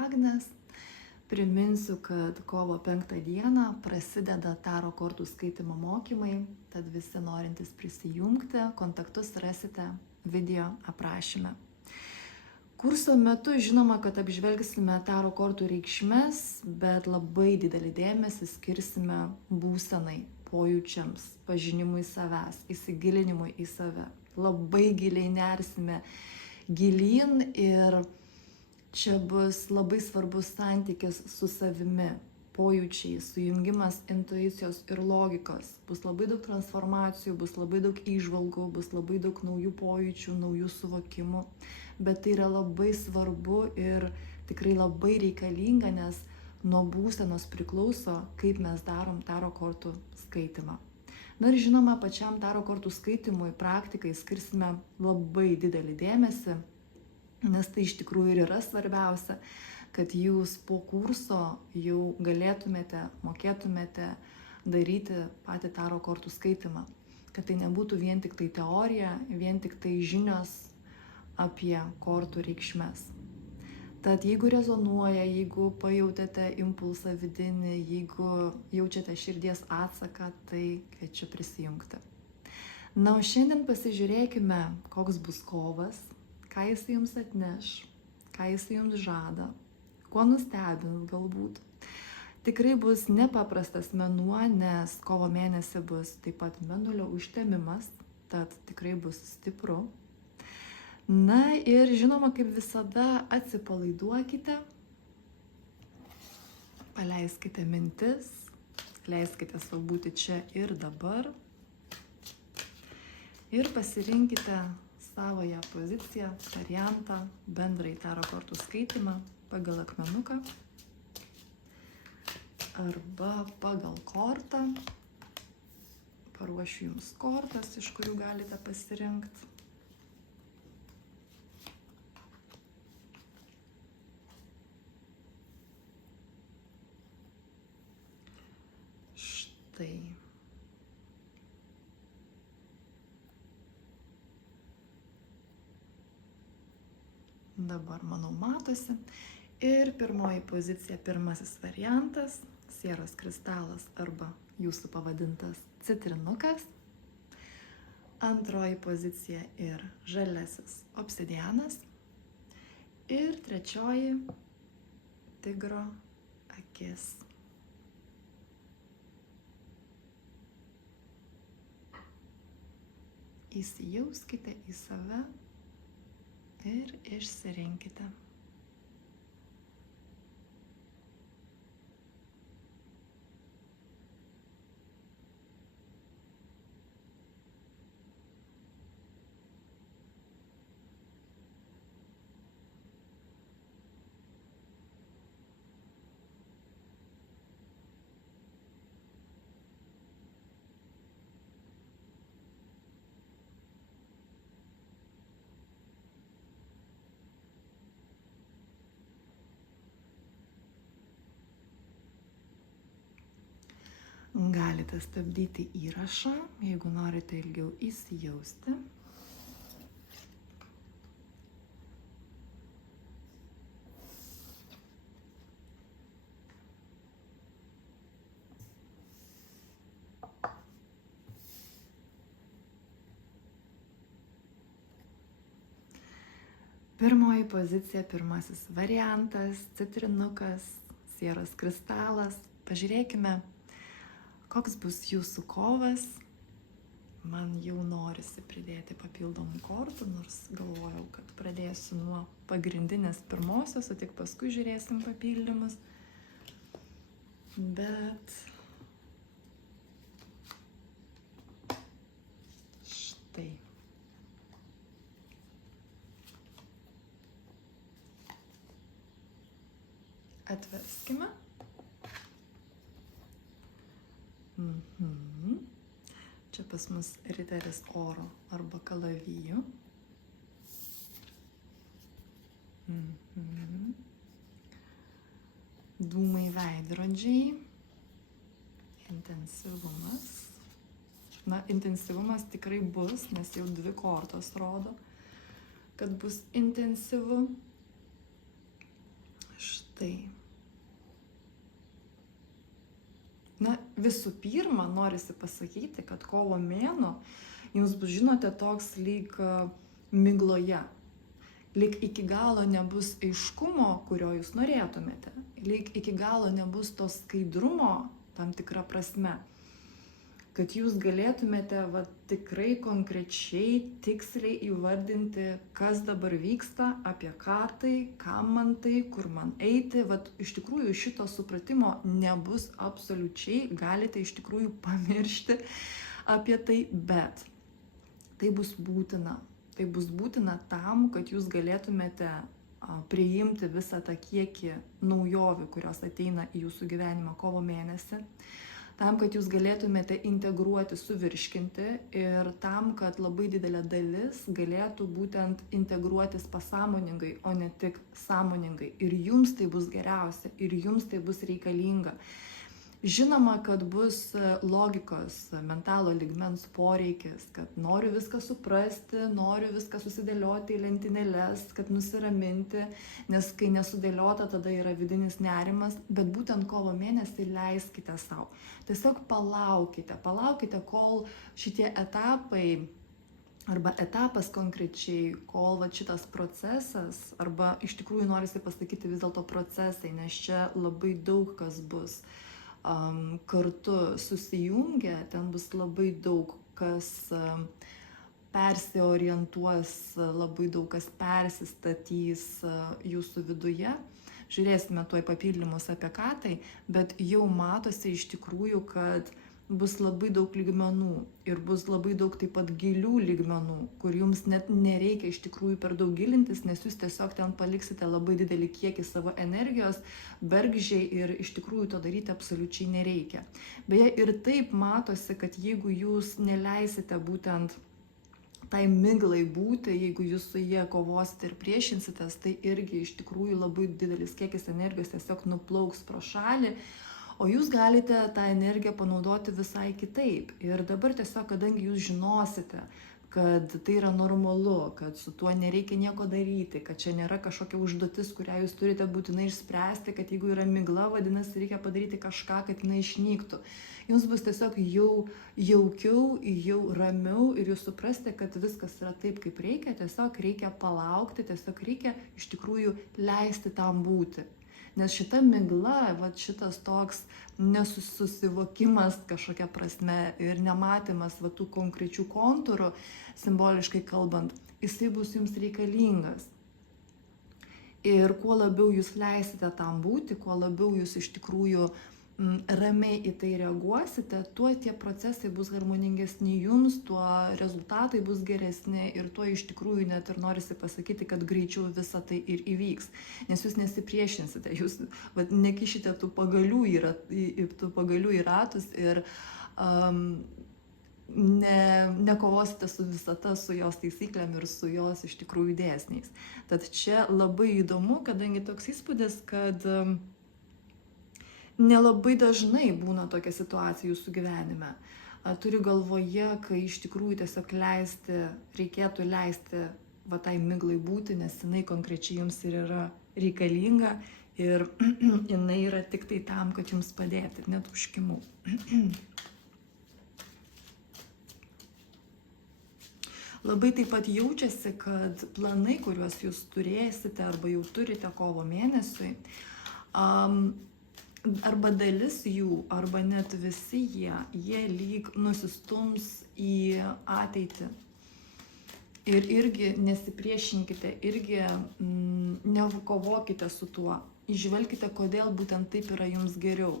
Agnės. Priminsiu, kad kovo 5 dieną prasideda Taro kortų skaitimo mokymai, tad visi norintys prisijungti, kontaktus rasite video aprašyme. Kurso metu žinoma, kad apžvelgsime Taro kortų reikšmes, bet labai didelį dėmesį skirsime būsenai, pojūčiams, pažinimui savęs, įsigilinimui į save. Labai giliai nersime gilyn ir čia bus labai svarbus santykis su savimi, pojūčiai, sujungimas intuicijos ir logikos. Bus labai daug transformacijų, bus labai daug įžvalgų, bus labai daug naujų pojūčių, naujų suvokimų. Bet tai yra labai svarbu ir tikrai labai reikalinga, nes nuo būsenos priklauso, kaip mes darom Taro kortų skaitimą. Na ir žinoma, pačiam Taro kortų skaitimui, praktikai skirsime labai didelį dėmesį, nes tai iš tikrųjų ir yra svarbiausia, kad jūs po kurso jau galėtumėte, mokėtumėte daryti patį Taro kortų skaitimą. Kad tai nebūtų vien tik tai teorija, vien tik tai žinios apie kortų reikšmes. Tad jeigu rezonuoja, jeigu pajautėte impulsą vidinį, jeigu jaučiate širdies atsaką, tai kviečiu prisijungti. Na, o šiandien pasižiūrėkime, koks bus kovas, ką jis jums atneš, ką jis jums žada, kuo nustebins galbūt. Tikrai bus nepaprastas mėnuo, nes kovo mėnesį bus taip pat mėnulio užtemimas, tad tikrai bus stipru. Na ir žinoma, kaip visada, atsipalaiduokite, paleiskite mintis, leiskite sau būti čia ir dabar ir pasirinkite savąją poziciją, variantą, bendrai Taro kortų skaitimą pagal akmenuką arba pagal kortą. Paruošiu jums kortas, iš kurių galite pasirinkti. Štai. Dabar, manau, matosi. Ir pirmoji pozicija, pirmasis variantas, sieros kristalas arba jūsų pavadintas citrinukas. Antroji pozicija ir žaliasis obsidianas. Ir trečioji tigro akis. Įsijauskite į save ir išsirinkite. Galite stabdyti įrašą, jeigu norite ilgiau įsijausti. Pirmoji pozicija, pirmasis variantas, citrinukas, sieros kristalas. Pažiūrėkime, koks bus jūsų kovas. Man jau norisi pridėti papildomų kortų, nors galvojau, kad pradėsiu nuo pagrindinės pirmosios, o tik paskui žiūrėsim papildymus. Bet štai. Atverskime. Čia pas mus riteris oro arba kalavijų. Dūmai veidrodžiai. Intensyvumas. Na, intensyvumas tikrai bus, nes jau 2 kortos rodo, kad bus intensyvu. Štai. tai. Na, visų pirma, norisi pasakyti, kad kovo mėnuo jums bus, žinote, toks lyg migloje. Lyg iki galo nebus aiškumo, kurio jūs norėtumėte. Lyg iki galo nebus to skaidrumo tam tikrą prasme. Kad jūs galėtumėte tikrai konkrečiai, tiksliai įvardinti, kas dabar vyksta, apie ką tai, kam man tai, kur man eiti. Iš tikrųjų šito supratimo nebus absoliučiai, galite iš tikrųjų pamiršti apie tai, bet tai bus būtina. Tai bus būtina tam, kad jūs galėtumėte priimti visą tą kiekį naujovių, kurios ateina į jūsų gyvenimą kovo mėnesį. Tam, kad jūs galėtumėte integruoti, suvirškinti ir tam, kad labai didelė dalis galėtų būtent integruotis pasąmoningai, o ne tik sąmoningai. Ir jums tai bus geriausia, ir jums tai bus reikalinga. Žinoma, kad bus logikos, mentalo lygmens poreikis, kad noriu viską suprasti, noriu viską susidėlioti į lentynėles, kad nusiraminti, nes kai nesudėliota, tada yra vidinis nerimas, bet būtent kovo mėnesį leiskite savo. Tiesiog palaukite, kol šitie etapai, arba etapas konkrečiai, kol šitas procesas, arba iš tikrųjų norisi pasakyti vis dėlto procesai, nes čia labai daug kas bus kartu susijungia, ten bus labai daug kas persiorientuos, labai daug kas persistatys jūsų viduje. Žiūrėsime tuoj papildymus apie ką tai, bet jau matosi iš tikrųjų, kad bus labai daug lygmenų ir bus labai daug taip pat gilių lygmenų, kur jums net nereikia iš tikrųjų per daug gilintis, nes jūs tiesiog ten paliksite labai didelį kiekį savo energijos, bergždžiai ir iš tikrųjų to daryti absoliučiai nereikia. Beje, ir taip matosi, kad jeigu jūs neleisite būtent tai miglai būti, jeigu jūs su jie kovosite ir priešinsitės, tai irgi iš tikrųjų labai didelis kiekis energijos tiesiog nuplauks pro šalį, o jūs galite tą energiją panaudoti visai kitaip. Ir dabar tiesiog, kadangi jūs žinosite, kad tai yra normalu, kad su tuo nereikia nieko daryti, kad čia nėra kažkokia užduotis, kurią jūs turite būtinai išspręsti, kad jeigu yra migla, vadinasi, reikia padaryti kažką, kad jinai išnyktų. Jums bus tiesiog jau jaukiau, jau ramiau ir jūs suprasite, kad viskas yra taip, kaip reikia, tiesiog reikia palaukti, tiesiog reikia iš tikrųjų leisti tam būti. Nes šita migla, šitas toks nesusivokimas kažkokia prasme ir nematymas tų konkrečių kontūrų, simboliškai kalbant, jisai bus jums reikalingas. Ir kuo labiau jūs leisite tam būti, kuo labiau jūs iš tikrųjų ramiai į tai reaguosite, tuo tie procesai bus harmoningesni jums, tuo rezultatai bus geresni ir tuo iš tikrųjų net ir norisi pasakyti, kad greičiau visa tai ir įvyks. Nes jūs nesipriešinsite, jūs nekišite tų pagalių į ratus ir nekovosite su visata, su jos taisyklėm ir su jos iš tikrųjų dėsniais. Tad čia labai įdomu, kadangi toks įspūdis, kad nelabai dažnai būna tokia situacija jūsų gyvenime. Turiu galvoje, kai iš tikrųjų tiesiog reikėtų leisti tai miglai būti, nes jinai konkrečiai jums ir yra reikalinga ir jinai yra tik tai tam, kad jums padėti, net užkimu. Labai taip pat jaučiasi, kad planai, kuriuos jūs turėsite arba jau turite kovo mėnesiui, arba dalis jų, arba net visi jie lyg nusistums į ateitį. Ir irgi nesipriešinkite, irgi nekovokite su tuo. Įžvelkite, kodėl būtent taip yra jums geriau.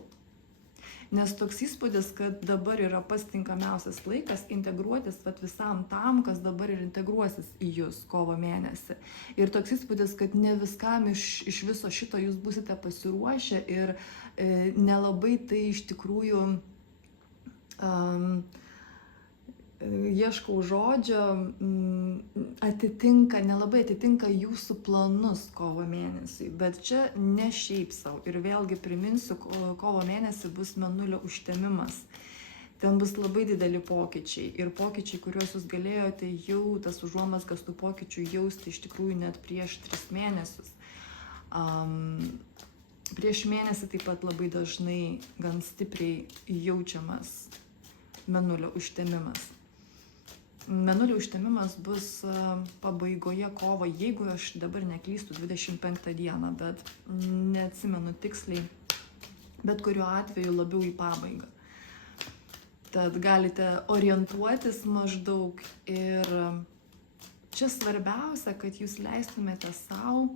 Nes toks įspūdis, kad dabar yra pats tinkamiausias laikas integruotis visam tam, kas dabar ir integruosis į jūs kovo mėnesį. Ir toks įspūdis, kad ne viskam iš viso šito jūs būsite pasiruošę ir nelabai tai iš tikrųjų ieškau žodžio, nelabai atitinka jūsų planus kovo mėnesiui, bet čia ne šiaip savo. Ir vėlgi priminsiu, kovo mėnesį bus mėnulio užtemimas. Ten bus labai dideli pokyčiai ir pokyčiai, kuriuos jūs galėjote jau tas užuomazgas tų pokyčių jausti iš tikrųjų net prieš 3 mėnesius. Prieš mėnesį taip pat labai dažnai gan stipriai jaučiamas mėnulio užtemimas. Mėnulio užtemimas bus pabaigoje kovo, jeigu aš dabar neklystu, 25 dieną, bet neatsimenu tiksliai, bet kuriuo atveju labiau į pabaigą. Tad galite orientuotis maždaug ir čia svarbiausia, kad jūs leistumėte savo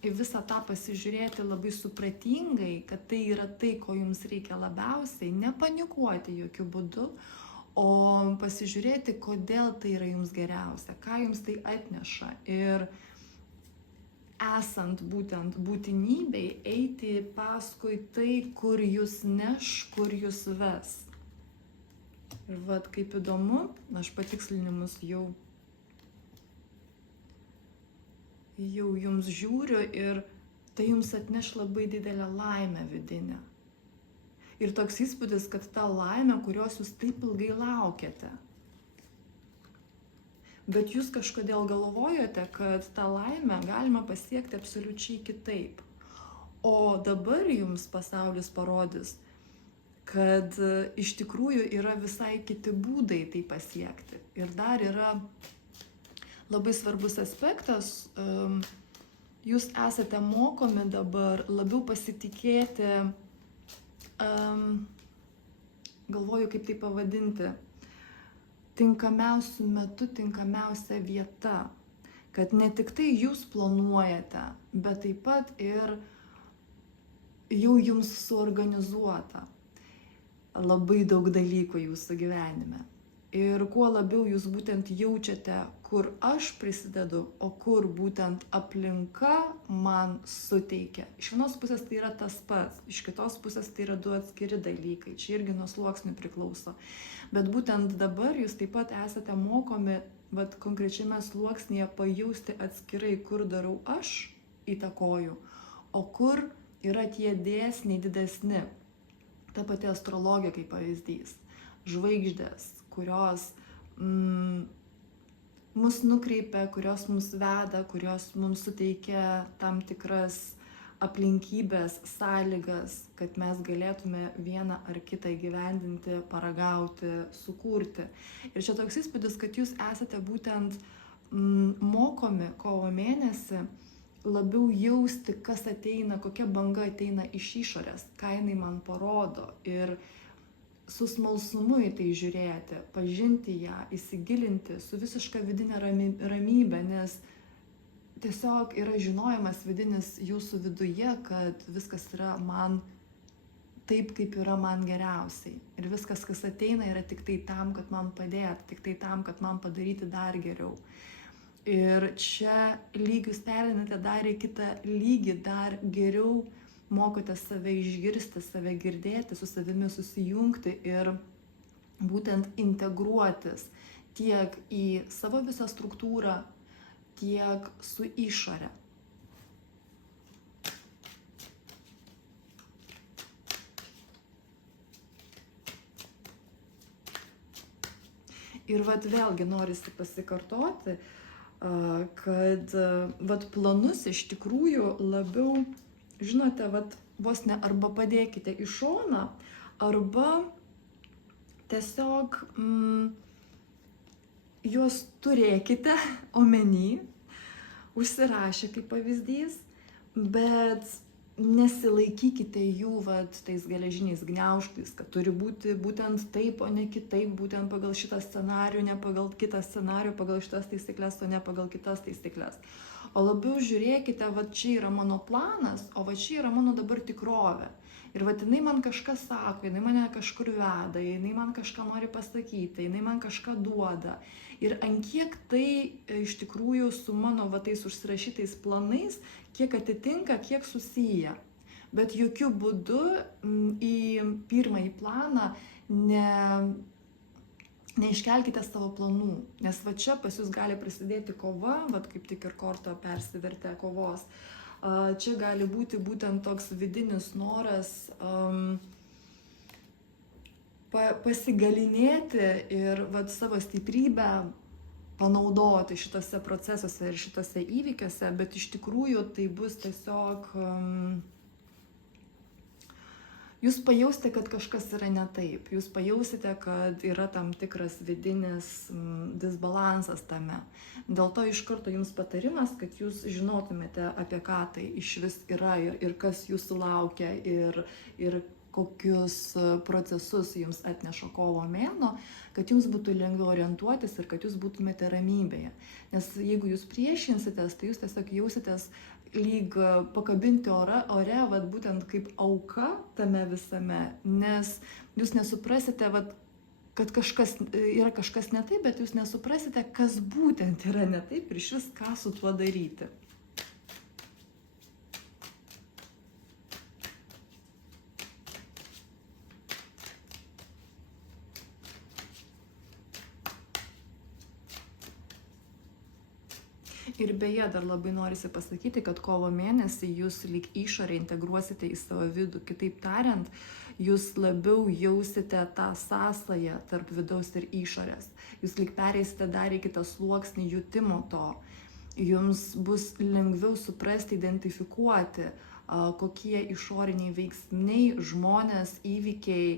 į visą tą pasižiūrėti labai supratingai, kad tai yra tai, ko jums reikia labiausiai, nepanikuoti jokių būdų, o pasižiūrėti, kodėl tai yra jums geriausia, ką jums tai atneša. Ir esant būtent būtinybei eiti paskui tai, kur jūs neš, kur jūs ves. Ir vat kaip įdomu, aš patikslinimus jau jums žiūriu ir tai jums atneš labai didelę laimę vidinę. Ir toks įspūdis, kad ta laimė, kurios jūs taip ilgai laukiate. Bet jūs kažkodėl galvojate, kad tą laimę galima pasiekti absoliučiai kitaip. O dabar jums pasaulis parodys, kad iš tikrųjų yra visai kiti būdai tai pasiekti. Ir dar yra labai svarbus aspektas, jūs esate mokomi dabar labiau pasitikėti, galvoju kaip tai pavadinti, tinkamiausiu metu, tinkamiausia vieta, kad ne tik tai jūs planuojate, bet taip pat ir jau jums suorganizuota labai daug dalykų jūsų gyvenime. Ir kuo labiau jūs būtent jaučiate, kur aš prisidedu, o kur būtent aplinka man suteikia. Iš vienos pusės tai yra tas pats, iš kitos pusės tai yra du atskiri dalykai, čia irgi nuo sluoksnių priklauso. Bet būtent dabar jūs taip pat esate mokomi, vat konkrečiame sluoksnyje pajausti atskirai, kur darau aš įtakoju, o kur yra tie dėsniai didesni. Ta pati astrologija kaip pavyzdys, žvaigždės, kurios mus nukreipia, kurios mus veda, kurios mums suteikia tam tikras aplinkybės, sąlygas, kad mes galėtume vieną ar kitą įgyvendinti, paragauti, sukurti. Ir čia toks įspūdis, kad jūs esate būtent mokomi kovo mėnesį labiau jausti, kas ateina, kokia banga ateina iš išorės, ką jinai man parodo. Ir su smalsumu į tai žiūrėti, pažinti ją, įsigilinti su visiška vidinė ramybė, nes tiesiog yra žinojimas vidinis jūsų viduje, kad viskas yra man taip, kaip yra man geriausiai. Ir viskas, kas ateina, yra tik tai tam, kad man padėti, tik tai tam, kad man padaryti dar geriau. Ir čia lygius perinate dar į kitą lygį, dar geriau mokote save išgirsti, save girdėti, su savimi susijungti ir būtent integruotis tiek į savo visą struktūrą, tiek su išore. Ir vat vėlgi norisi pasikartoti, kad vat planus iš tikrųjų labiau, žinote, vat vos ne arba padėkite į šoną, arba tiesiog juos turėkite omeny, užsirašę kaip pavyzdys, bet nesilaikykite jų tais geležiniais gniaužtais, kad turi būti būtent taip, o ne kitaip, būtent pagal šitą scenarių, ne pagal kitą scenarių, pagal šitas taisyklės, o ne pagal kitas taisyklės. O labiau žiūrėkite, čia yra mano planas, o čia yra mano dabar tikrovė. Ir jinai man kažką sako, jinai mane kažkur veda, jinai man kažką nori pasakyti, jinai man kažką duoda. Ir ant kiek tai iš tikrųjų su mano tais užsirašytais planais, kiek atitinka, kiek susiję. Bet jokių būdų į pirmąjį planą neiškelkite savo planų, nes čia pas jūs gali prisidėti kova, kaip tik ir korta persivertė kovos. Čia gali būti būtent toks vidinis noras pasigalinėti ir savo stiprybę panaudoti šitose procesuose ir šitose įvykiuose, bet iš tikrųjų tai bus tiesiog Jūs pajausite, kad kažkas yra ne taip, jūs pajausite, kad yra tam tikras vidinis disbalansas tame. Dėl to iš karto jums patarimas, kad jūs žinotumėte, apie ką tai iš vis yra ir kas jūsų laukia ir kokius procesus jums atneša kovo mėnuo, kad jums būtų lengviau orientuotis ir kad jūs būtumėte ramybėje. Nes jeigu jūs priešinsitės, tai jūs tiesiog jausitės lyg pakabinti ore, vat būtent kaip auka tame visame, nes jūs nesuprasite, vat, kad yra kažkas ne taip, bet jūs nesuprasite, kas būtent yra ne taip ir iš vis ką su tuo daryti. Ir beje, dar labai norisi pasakyti, kad kovo mėnesį jūs lyg išorę integruosite į savo vidų. Kitaip tariant, jūs labiau jausite tą sąsają tarp vidaus ir išorės. Jūs lyg pereisite dar į kitą sluoksnį jutimo to. Jums bus lengviau suprasti, identifikuoti, kokie išoriniai veiksniai, žmonės, įvykiai,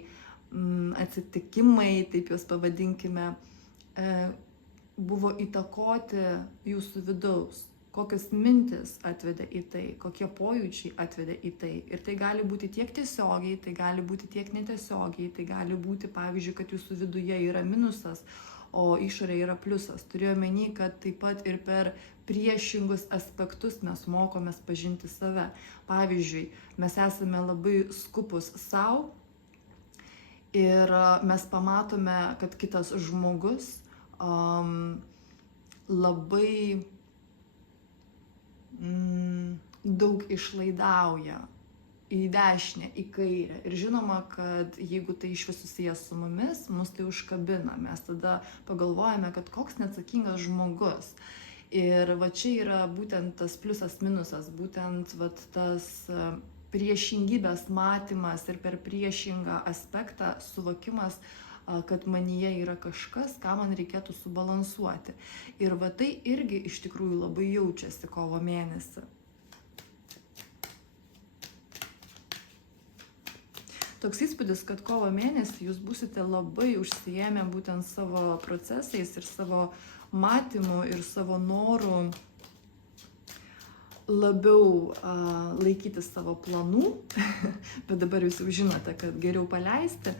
atsitikimai, taip juos pavadinkime, buvo įtakoti jūsų vidaus, kokios mintis atvedė į tai, kokie pojūčiai atvedė į tai. Ir tai gali būti tiek tiesiogiai, tai gali būti tiek netiesiogiai, tai gali būti, pavyzdžiui, kad jūsų viduje yra minusas, o išorėje yra pliusas. Turiu omeny, kad taip pat ir per priešingus aspektus mes mokomės pažinti save. Pavyzdžiui, mes esame labai skupus savo ir mes pamatome, kad kitas žmogus labai daug išlaidauja į dešinę, į kairę. Ir žinoma, kad jeigu tai iš vis susijęs su mumis, mus tai užkabina. Mes tada pagalvojame, kad koks neatsakingas žmogus. Ir va čia yra būtent tas pliusas minusas, būtent va tas priešingybės matymas ir per priešingą aspektą suvokimas, kad manyje yra kažkas, ką man reikėtų subalansuoti. Ir va tai irgi iš tikrųjų labai jaučiasi kovo mėnesį. Toks įspūdis, kad kovo mėnesį jūs būsite labai užsiėmę būtent savo procesais ir savo matymu ir savo noru labiau laikyti savo planų, bet dabar jūs jau žinote, kad geriau paleisti.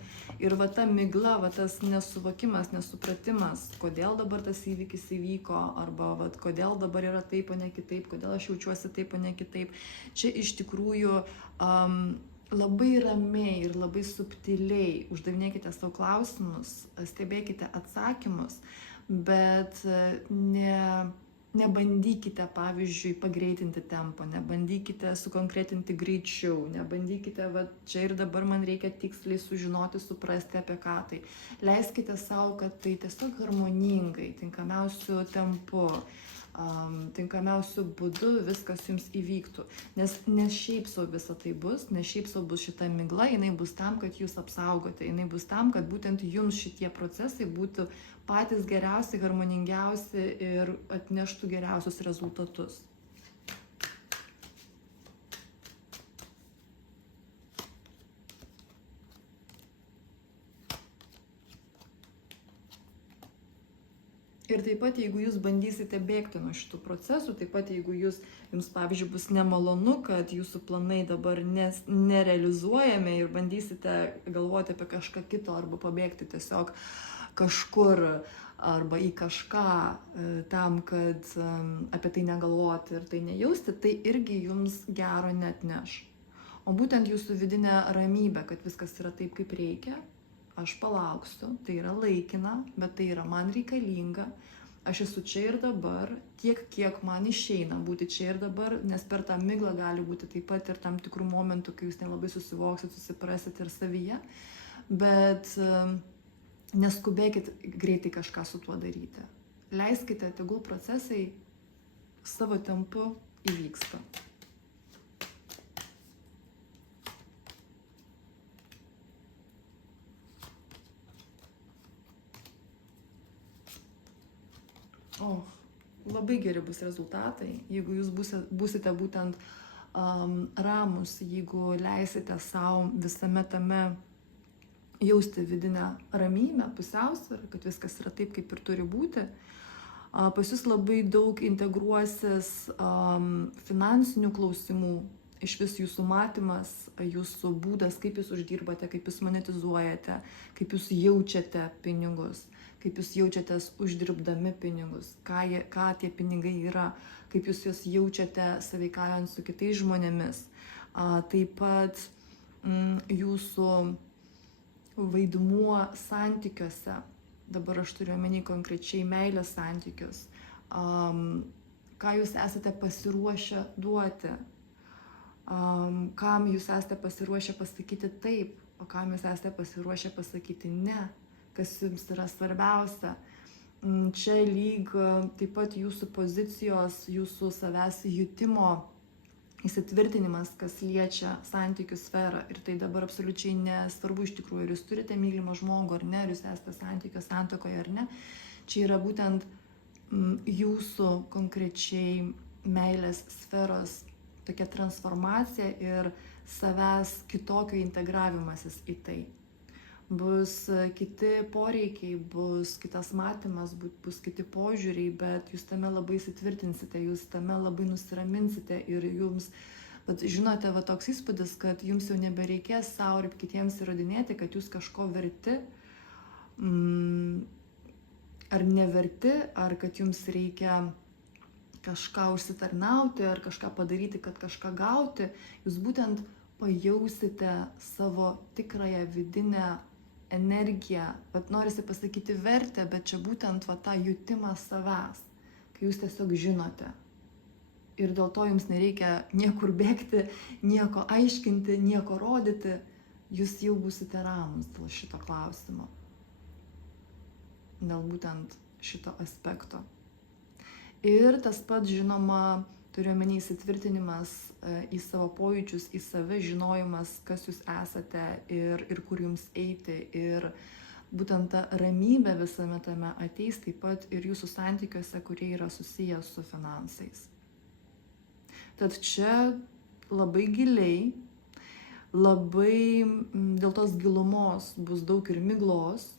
Ir va ta migla, va tas nesuvokimas, nesupratimas, kodėl dabar tas įvykis įvyko, arba va, kodėl dabar yra taip, o ne kitaip, kodėl aš jaučiuosi taip, o ne kitaip. Čia iš tikrųjų labai ramiai ir labai subtiliai uždavinėkite savo klausimus, stebėkite atsakymus, bet nebandykite, pavyzdžiui, pagreitinti tempą, nebandykite sukonkretinti greičiau, nebandykite, va, čia ir dabar man reikia tiksliai sužinoti, suprasti apie ką tai. Leiskite savo, kad tai tiesiog harmoningai, tinkamiausiu tempu, tinkamiausiu būdu viskas jums įvyktų. Nes ne šiaip sau visa tai bus, ne šiaip sau bus šita migla, jinai bus tam, kad jūs apsaugote, jinai bus tam, kad būtent jums šitie procesai būtų patys geriausi, harmoningiausi ir atneštų geriausius rezultatus. Ir taip pat, jeigu jūs bandysite bėgti nuo šitų procesų, taip pat, jeigu jums, pavyzdžiui, bus nemalonu, kad jūsų planai dabar nerealizuojami ir bandysite galvoti apie kažką kito arba pabėgti tiesiog kažkur arba į kažką tam, kad apie tai negalvoti ir tai nejausti, tai irgi jums gero neatneš. O būtent jūsų vidinė ramybė, kad viskas yra taip, kaip reikia, aš palauksiu, tai yra laikina, bet tai yra man reikalinga, aš esu čia ir dabar, tiek, kiek man išeina būti čia ir dabar, nes per tą miglą gali būti taip pat ir tam tikrų momentų, kai jūs nelabai susivoksit, susiprasit ir savyje, bet neskubėkit greitai kažką su tuo daryti. Leiskite, tegul procesai savo tempu įvyksta. Labai geri bus rezultatai, jeigu jūs būsite būtent ramus, jeigu leisite savo visame tame jausti vidinę ramybę, pusiausvyrą, kad viskas yra taip, kaip ir turi būti. Pas jūs labai daug integruosis finansinių klausimų, iš vis jūsų matymas, jūsų būdas, kaip jūs uždirbate, kaip jūs monetizuojate, kaip jūs jaučiate pinigus, kaip jūs jaučiatės uždirbdami pinigus, ką tie pinigai yra, kaip jūs juos jaučiate sąveikaujant su kitais žmonėmis. Taip pat jūsų vaidmuo santykiuose, dabar aš turiu omeny konkrečiai meilės santykius, ką jūs esate pasiruošę duoti, kam jūs esate pasiruošę pasakyti taip, o kam jūs esate pasiruošę pasakyti ne, kas jums yra svarbiausia. Čia lyg taip pat jūsų pozicijos, jūsų savęs jutimo įsitvirtinimas, kas liečia santykių sferą. Ir tai dabar absoliučiai nesvarbu iš tikrųjų, ar jūs turite mylimą žmogų ar ne, ar jūs esate santuokoje ar ne. Čia yra būtent jūsų konkrečiai meilės sferos tokia transformacija ir savęs kitokio integravimasis į tai. Bus kiti poreikiai, bus kitas matymas, bus kiti požiūriai, bet jūs tame labai įsitvirtinsite, jūs tame labai nusiraminsite ir jums, žinote, toks įspūdis, kad jums jau nebereikės savo ir kitiems įrodinėti, kad jūs kažko verti ar neverti, ar kad jums reikia kažką užsitarnauti ar kažką padaryti, kad kažką gauti. Jūs būtent pajausite savo tikrąją vidinę energiją, bet norisi pasakyti vertę, bet čia būtent tą jutimą savęs, kai jūs tiesiog žinote. Ir dėl to jums nereikia niekur bėgti, nieko aiškinti, nieko rodyti, jūs jau būsite ramūs dėl šito klausimo, dėl būtent šito aspekto. Ir tas pats, žinoma, turiu omeny įsitvirtinimas į savo pojūčius, į save, žinojimas, kas jūs esate ir kur jums eiti. Ir būtent ta ramybė visame tame ateis taip pat ir jūsų santykiuose, kurie yra susiję su finansais. Tad čia labai giliai, labai dėl tos gilumos bus daug ir miglos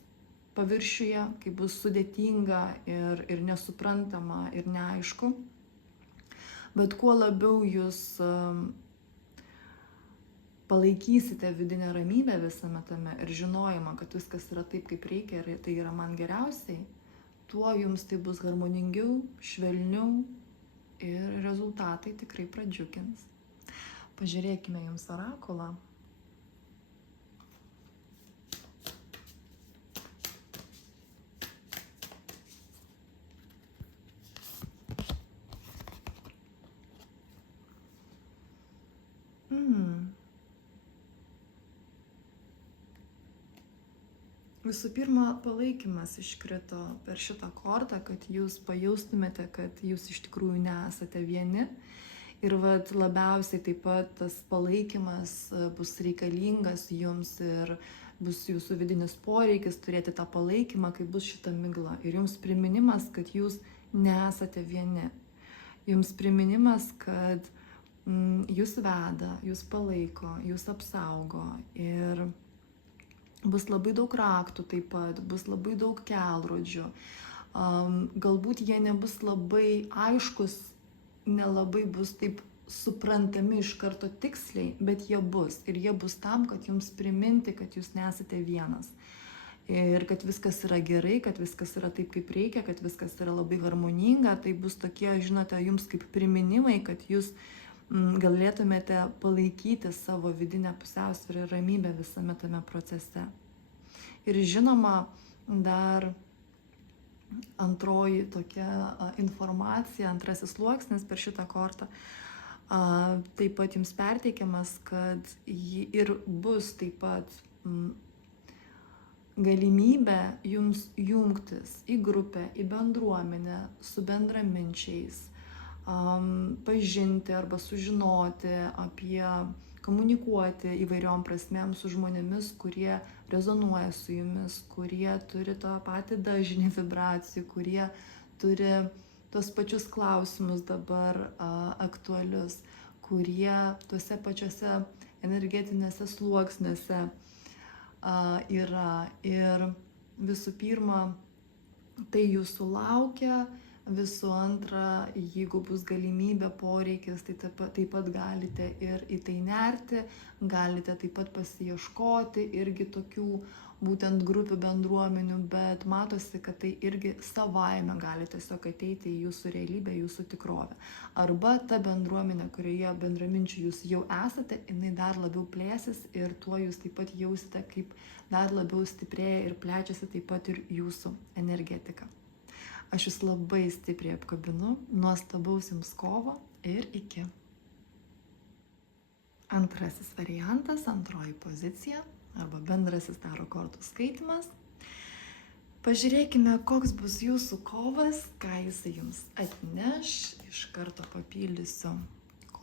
paviršiuje, kai bus sudėtinga ir nesuprantama ir neaišku. Bet kuo labiau jūs palaikysite vidinę ramybę visame tame ir žinojimą, kad viskas yra taip, kaip reikia ir tai yra man geriausiai, tuo jums tai bus harmoningiau, švelniau ir rezultatai tikrai pradžiugins. Pažiūrėkime jums orakulą. Visų pirma, palaikymas iškrito per šitą kortą, kad jūs pajaustumėte, kad jūs iš tikrųjų nesate vieni. Ir labiausiai taip pat tas palaikymas bus reikalingas jums ir bus jūsų vidinis poreikis turėti tą palaikymą, kai bus šita migla. Ir jums priminimas, kad jūs nesate vieni. Jums priminimas, kad jūs veda, jūs palaiko, jūs apsaugo ir bus labai daug raktų taip pat, bus labai daug kelrodžių. Galbūt jie nebus labai aiškus, nelabai bus taip suprantami iš karto tiksliai, bet jie bus. Ir jie bus tam, kad jums priminti, kad jūs nesate vienas. Ir kad viskas yra gerai, kad viskas yra taip, kaip reikia, kad viskas yra labai harmoninga. Tai bus tokie, žinote, jums kaip priminimai, kad jūs galėtumėte palaikyti savo vidinę pusiausvyrą ir ramybę visame tame procese. Ir žinoma, dar antroji tokia informacija, antrasis sluoksnis per šitą kortą, taip pat jums perteikiamas, kad ji ir bus taip pat galimybė jums jungtis į grupę, į bendruomenę su bendraminčiais, pažinti arba sužinoti apie, komunikuoti įvairiom prasmėm su žmonėmis, kurie rezonuoja su jumis, kurie turi tą patį dažnį vibracijų, kurie turi tos pačius klausimus dabar aktualius, kurie tuose pačiuose energetinėse sluoksniuose yra. Ir visų pirma, tai jūsų laukia. Visų antra, jeigu bus galimybė, poreikis, tai taip pat galite ir į tai nerti, galite taip pat pasiieškoti irgi tokių būtent grupių bendruomenių, bet matosi, kad tai irgi savaime gali tiesiog ateiti į jūsų realybę, jūsų tikrovę. Arba ta bendruomenė, kurioje bendraminčių jūs jau esate, jinai dar labiau plėsis ir tuo jūs taip pat jausite, kaip dar labiau stiprėja ir plečiasi taip pat ir jūsų energetika. Aš jūs labai stipriai apkabinu, nuostabaus jums kovo ir iki. Antrasis variantas, antroji pozicija arba bendrasis tarot kortų skaitimas. Pažiūrėkime, koks bus jūsų kovas, ką jisai jums atneš. Iš karto papildysiu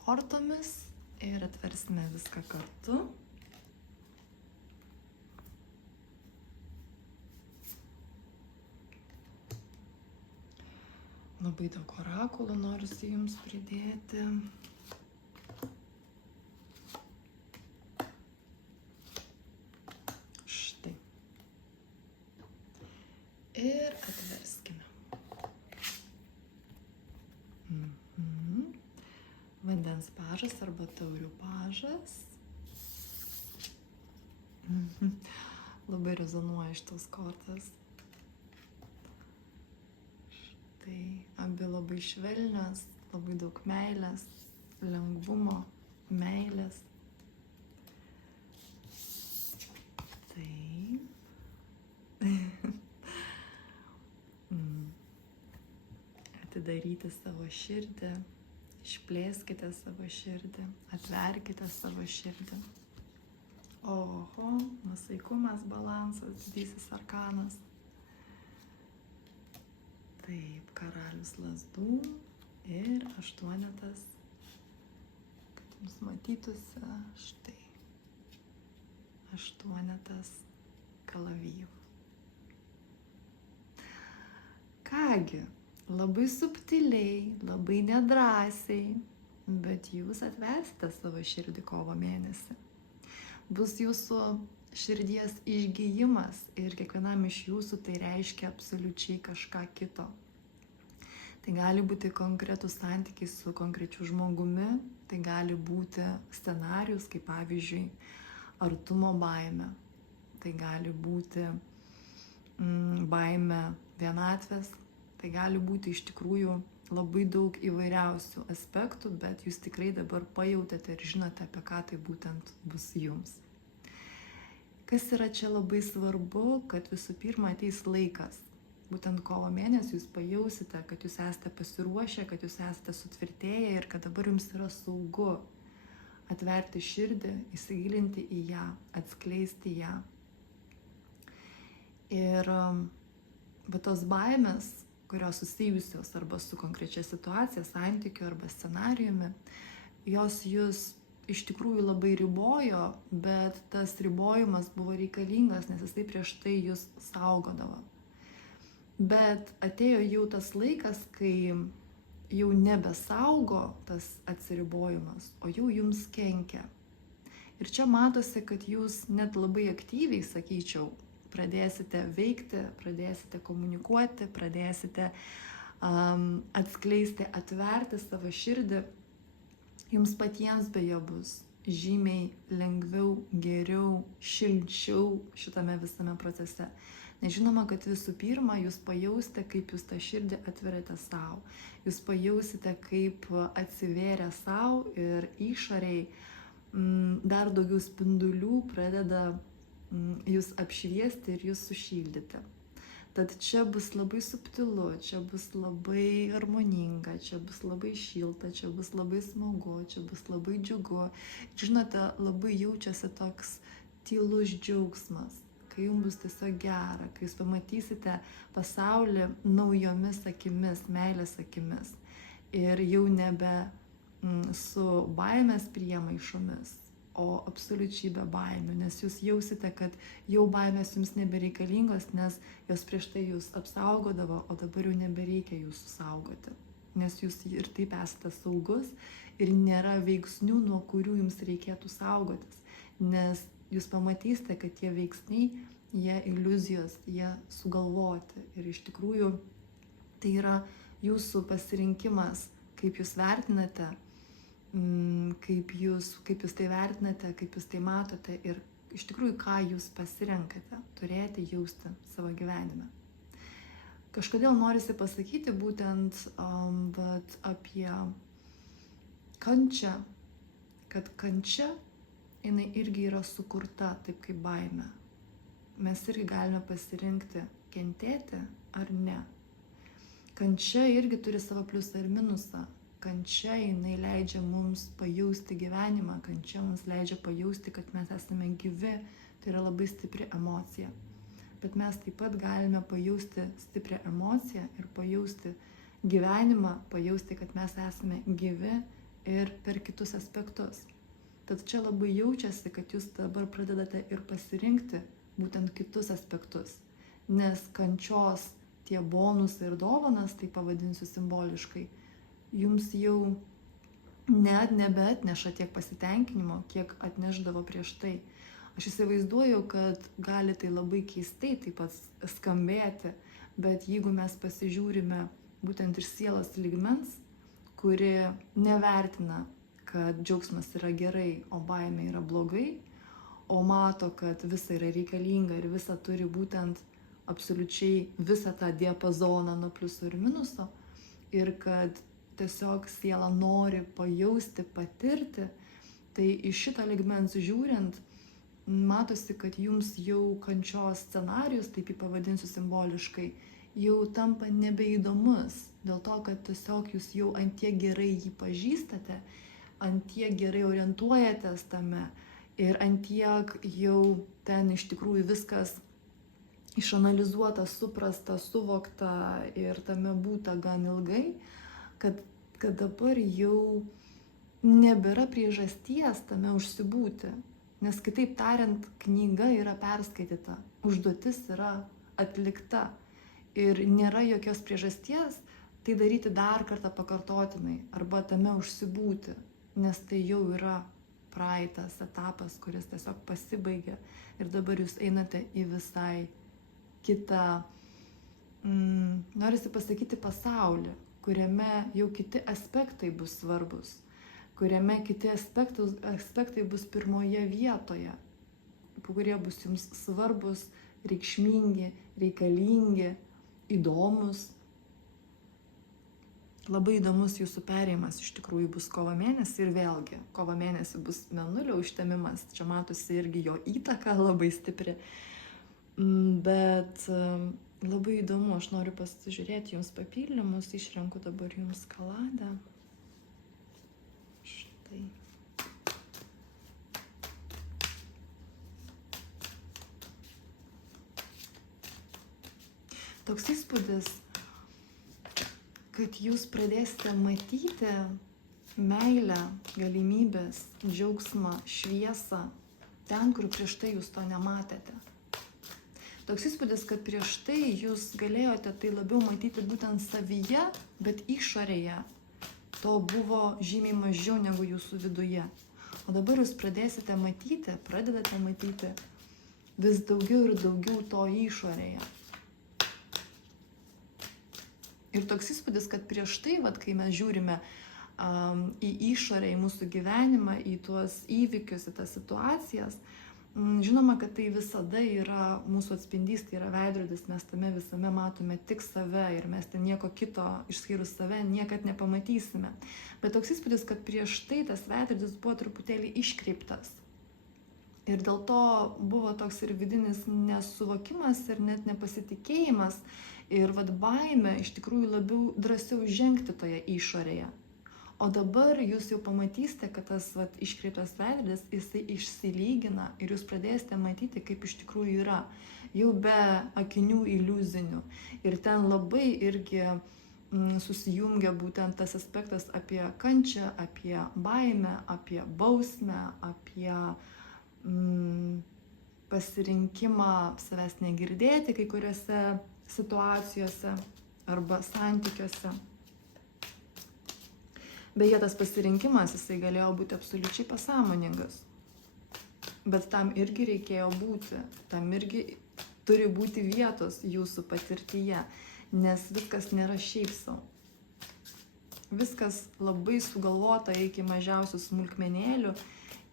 kortomis ir atversime viską kartu. Labai daug orakulų norisi jums pridėti. Štai. Ir atverskime. Vandens pažas arba taurių pažas. Labai rezonuoja šitos kortos. Tai abi labai švelnios, labai daug meilės, lengvumo, meilės. Taip. Atidaryti savo širdį, išplėskite savo širdį, atverkite savo širdį. Oho, nuosaikumas, balansas, didysis arkanas. Taip, karalius lazdų ir aštuonetas, kad jums matytųsi, štai, aštuonetas kalavijų. Kągi, labai subtiliai, labai nedrąsiai, bet jūs atversite savo širdį kovo mėnesį. Bus jūsų širdies išgijimas ir kiekvienam iš jūsų tai reiškia absoliučiai kažką kito. Tai gali būti konkretus santykiai su konkrečiu žmogumi, tai gali būti scenarijus, kaip pavyzdžiui, artumo baimė, tai gali būti baimė vienatvės, tai gali būti iš tikrųjų labai daug įvairiausių aspektų, bet jūs tikrai dabar pajautėte ir žinote, apie ką tai būtent bus jums. Kas yra čia labai svarbu, kad visų pirma ateis laikas. Būtent kovo mėnesį jūs pajausite, kad jūs esate pasiruošę, kad jūs esate sutvirtėję ir kad dabar jums yra saugu atverti širdį, įsigilinti į ją, atskleisti ją. Ir bet tos baimės, kurios susijusios arba su konkrečia situacija, santykiu arba scenarijumi, jos jūs iš tikrųjų labai ribojo, bet tas ribojimas buvo reikalingas, nes jisai prieš tai jūs saugodavo. Bet atėjo jau tas laikas, kai jau nebesaugo tas atsiribojimas, o jau jums kenkia. Ir čia matosi, kad jūs net labai aktyviai, sakyčiau, pradėsite veikti, pradėsite komunikuoti, pradėsite atskleisti, atverti savo širdį. Jums patiems beje bus žymiai lengviau, geriau, šilčiau šitame visame procese. Nes žinoma, kad visų pirma, jūs pajausite, kaip jūs tą širdį atveriate savo. Jūs pajausite, kaip atsivėrė savo ir išoriai dar daugiau spindulių pradeda jūs apšviesti ir jūs sušildyti. Tad čia bus labai subtilu, čia bus labai harmoninga, čia bus labai šilta, čia bus labai smagu, čia bus labai džiugu. Žinote, labai jaučiasi toks tylus džiaugsmas, kai jums bus tiesiog gera, kai jūs pamatysite pasaulį naujomis akimis, meilės akimis. Ir jau nebe su baimės priemaišomis, o absoliučiai be baimių, nes jūs jausite, kad jau baimės jums nebereikalingos, nes jos prieš tai jūs apsaugodavo, o dabar jau nebereikia jūsų saugoti. nes jūs ir taip esate saugus ir nėra veiksnių, nuo kurių jums reikėtų saugotis, nes jūs pamatysite, kad tie veiksniai, jie iliuzijos, jie sugalvoti ir iš tikrųjų tai yra jūsų pasirinkimas, kaip jūs vertinate, kaip jūs tai vertinate, kaip jūs tai matote ir iš tikrųjų, ką jūs pasirenkate turėti, jausti savo gyvenime. Kažkodėl norisi pasakyti būtent apie kančią, kad kančia, jinai irgi yra sukurta taip kaip baimė. Mes irgi galime pasirinkti kentėti ar ne. Kančia irgi turi savo pliusą ir minusą. Kančia jinai leidžia mums pajausti gyvenimą, kančia mums leidžia pajausti, kad mes esame gyvi, tai yra labai stipri emocija. Bet mes taip pat galime pajausti stiprią emociją ir pajausti gyvenimą, pajausti, kad mes esame gyvi ir per kitus aspektus. Tad čia labai jaučiasi, kad jūs dabar pradedate ir pasirinkti būtent kitus aspektus, nes kančios tie bonusai ir dovanas, tai pavadinsiu simboliškai, jums jau nebeatneša tiek pasitenkinimo, kiek atnešdavo prieš tai. Aš įsivaizduoju, kad gali tai labai keistai taip pat skambėti, bet jeigu mes pasižiūrime būtent iš sielos lygmens, kuri nevertina, kad džiaugsmas yra gerai, o baimė yra blogai, o mato, kad visa yra reikalinga ir visa turi būtent absoliučiai visą tą diapazoną nuo pliuso ir minuso, ir kad tiesiog siela nori pajausti, patirti, tai iš šito lygmens žiūrint, matosi, kad jums jau kančios scenarijus, taip jį pavadinsiu simboliškai, jau tampa nebeįdomus, dėl to, kad tiesiog jūs jau antiek gerai jį pažįstate, antiek gerai orientuojatės tame ir antiek jau ten iš tikrųjų viskas išanalizuota, suprasta, suvokta ir tame būta gan ilgai, kad dabar jau nebėra priežasties tame užsibūti. Nes kitaip tariant, knyga yra perskaityta, užduotis yra atlikta ir nėra jokios priežasties tai daryti dar kartą pakartotinai arba tame užsibūti, nes tai jau yra praeitas etapas, kuris tiesiog pasibaigė ir dabar jūs einate į visai kitą, norisi pasakyti, pasaulį, kuriame jau kiti aspektai bus svarbus, kuriame kiti aspektai bus pirmoje vietoje, kurie bus jums svarbus, reikšmingi, reikalingi, įdomus. Labai įdomus jūsų perėjimas iš tikrųjų bus kovo mėnesį ir vėlgi, kovo mėnesį bus mėnulio užtemimas, čia matosi irgi jo įtaka labai stipri, bet labai įdomu, aš noriu pasižiūrėti jums papildymus, išrenku dabar jums kaladę. Štai. Toks įspūdis, kad jūs pradėsite matyti meilę, galimybės, džiaugsmą, šviesą ten, kur prieš tai jūs to nematėte. Toks įspūdis, kad prieš tai jūs galėjote tai labiau matyti būtent savyje, bet išorėje to buvo žymiai mažiau negu jūsų viduje. O dabar jūs pradedate matyti vis daugiau ir daugiau to išorėje. Ir toks įspūdis, kad prieš tai, kai mes žiūrime į išorę, į mūsų gyvenimą, į tuos įvykius, į tas situacijas, žinoma, kad tai visada yra mūsų atspindys, tai yra veidrodis, mes tame visame matome tik save ir mes ten nieko kito išskyrus save niekad nepamatysime. Bet toks įspūdis, kad prieš tai tas veidrodis buvo truputėlį iškreiptas. Ir dėl to buvo toks ir vidinis nesuvokimas ir net nepasitikėjimas ir baimė iš tikrųjų labiau drąsiau žengti toje išorėje. O dabar jūs jau pamatysite, kad tas iškreiptas veidrodis, jisai išsilygina ir jūs pradėsite matyti, kaip iš tikrųjų yra, jau be akinių iliuzinių. Ir ten labai irgi susijungia būtent tas aspektas apie kančią, apie baimę, apie bausmę, apie pasirinkimą savęs negirdėti kai kuriuose situacijose arba santykiuose. Beje, tas pasirinkimas, jisai galėjo būti absoliučiai pasąmoningas. Bet tam irgi reikėjo būti, tam irgi turi būti vietos jūsų patirtyje, nes viskas nėra šiaip sau. Viskas labai sugalvota iki mažiausių smulkmenėlių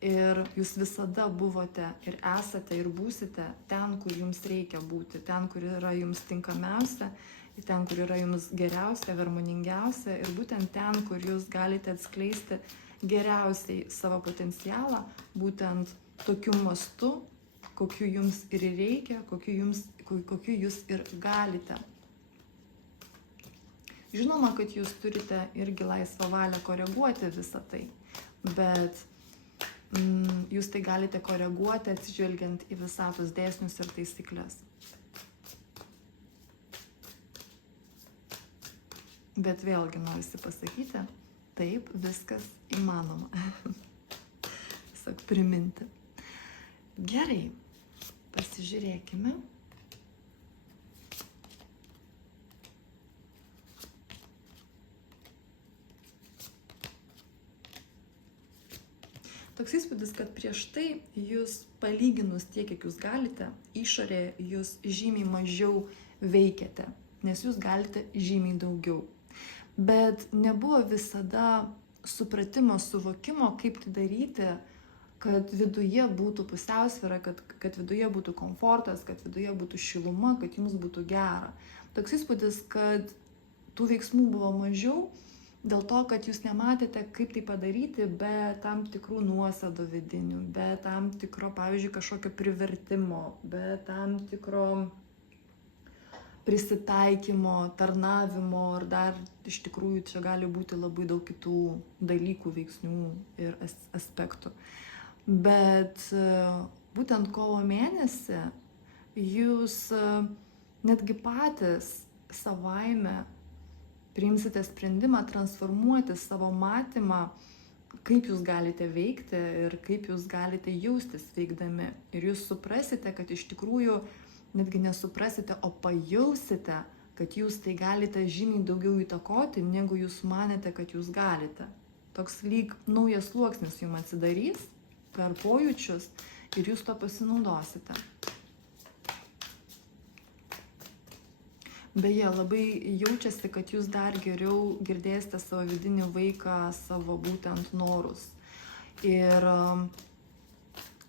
ir jūs visada buvote ir esate ir būsite ten, kur jums reikia būti, ten, kur yra jums tinkamiausia, ten, kur yra jums geriausia, harmoningiausia ir būtent ten, kur jūs galite atskleisti geriausiai savo potencialą, būtent tokiu mastu, kokiu jums ir reikia, kokiu jūs ir galite. Žinoma, kad jūs turite irgi laisvą valią koreguoti visą tai, bet jūs tai galite koreguoti atsižvelgiant į visatos dėsnius ir taisyklės. Bet vėlgi norisi pasakyti, taip, viskas įmanoma. Tiesiog priminti. Gerai, pasižiūrėkime. Toks įspūdis, kad prieš tai jūs palyginus tiek, kiek jūs galite, išorėje jūs žymiai mažiau veikiate, nes jūs galite žymiai daugiau. Bet nebuvo visada supratimo, suvokimo, kaip tai daryti, kad viduje būtų pusiausvyra, kad viduje būtų komfortas, kad viduje būtų šiluma, kad jums būtų gera. Toks įspūdis, kad tų veiksmų buvo mažiau, dėl to, kad jūs nematėte, kaip tai padaryti be tam tikrų nuosėdų vidinių, be tam tikro, pavyzdžiui, kažkokio privertimo, be tam tikro prisitaikymo, tarnavimo ir dar iš tikrųjų čia gali būti labai daug kitų dalykų, veiksnių ir aspektų. Bet būtent kovo mėnesį jūs netgi patys savaime priimsite sprendimą transformuoti savo matymą, kaip jūs galite veikti ir kaip jūs galite jaustis veikdami. Ir jūs suprasite, kad iš tikrųjų netgi nesuprasite, o pajausite, kad jūs tai galite žymiai daugiau įtakoti, negu jūs manėte, kad jūs galite. Toks lyg naujas sluoksnis jums atsidarys per pojūčius ir jūs to pasinaudosite. Beje, labai jaučiasi, kad jūs dar geriau girdėsite savo vidinį vaiką, savo būtent norus. Ir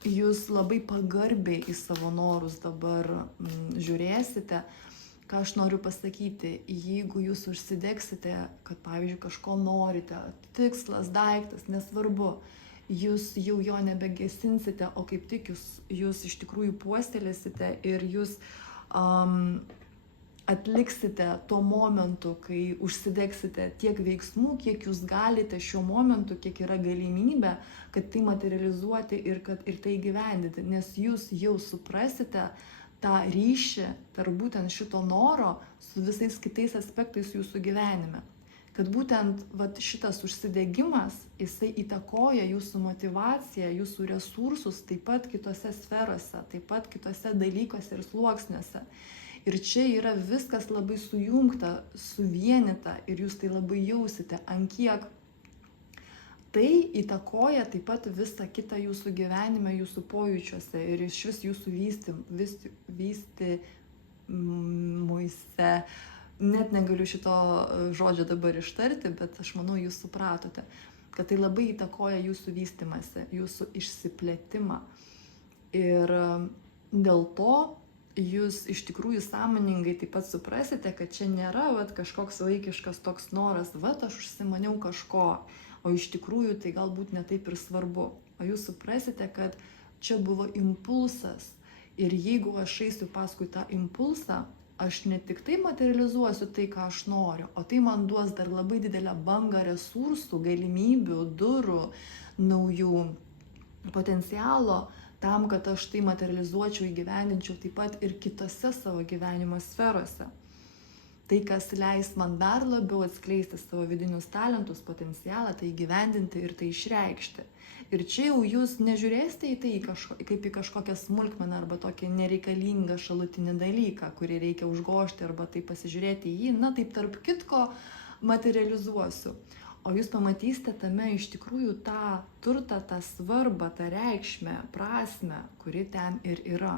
jūs labai pagarbiai į savo norus dabar žiūrėsite. Ką aš noriu pasakyti, jeigu jūs užsidegsite, kad pavyzdžiui kažko norite, tikslas, daiktas, nesvarbu, jūs jau jo nebegesinsite, o kaip tik jūs iš tikrųjų puoselėsite ir jūs atliksite tuo momentu, kai užsidegsite tiek veiksmų, kiek jūs galite šiuo momentu, kiek yra galimybė, kad tai materializuoti ir tai įgyvendinti, nes jūs jau suprasite tą ryšį tarp būtent šito noro su visais kitais aspektais jūsų gyvenime. Kad būtent šitas užsidegimas, jisai įtakoja jūsų motivaciją, jūsų resursus taip pat kitose sferose, taip pat kitose dalykuose ir sluoksniuose. Ir čia yra viskas labai sujungta, suvienyta ir jūs tai labai jausite, ant kiek tai įtakoja taip pat visą kitą jūsų gyvenime, jūsų pojūčiuose ir iš vis jūsų vystymuose. Net negaliu šito žodžio dabar ištarti, bet aš manau, jūs supratote, kad tai labai įtakoja jūsų vystymąsi, jūsų išsiplėtimą. Ir dėl to jūs iš tikrųjų sąmoningai taip pat suprasite, kad čia nėra kažkoks vaikiškas toks noras, aš užsimaniau kažko, o iš tikrųjų tai galbūt ne taip ir svarbu. O jūs suprasite, kad čia buvo impulsas ir jeigu aš eisiu paskui tą impulsą, aš ne tik tai materializuosiu tai, ką aš noriu, o tai man duos dar labai didelę bangą resursų, galimybių, durų, naujų potencialo, tam, kad aš tai materializuočiau, įgyvendinčiau taip pat ir kitose savo gyvenimo sferose. Tai, kas leis man dar labiau atskleisti savo vidinius talentus, potencialą, tai įgyvendinti ir tai išreikšti. Ir čia jau jūs nežiūrėsite į tai kaip į kažkokią smulkmeną arba tokį nereikalingą šalutinį dalyką, kurį reikia užgožti arba tai pasižiūrėti į jį, taip tarp kitko materializuosiu. O jūs pamatysite tame iš tikrųjų tą turtą, tą svarbą, tą reikšmę, prasmę, kuri ten ir yra.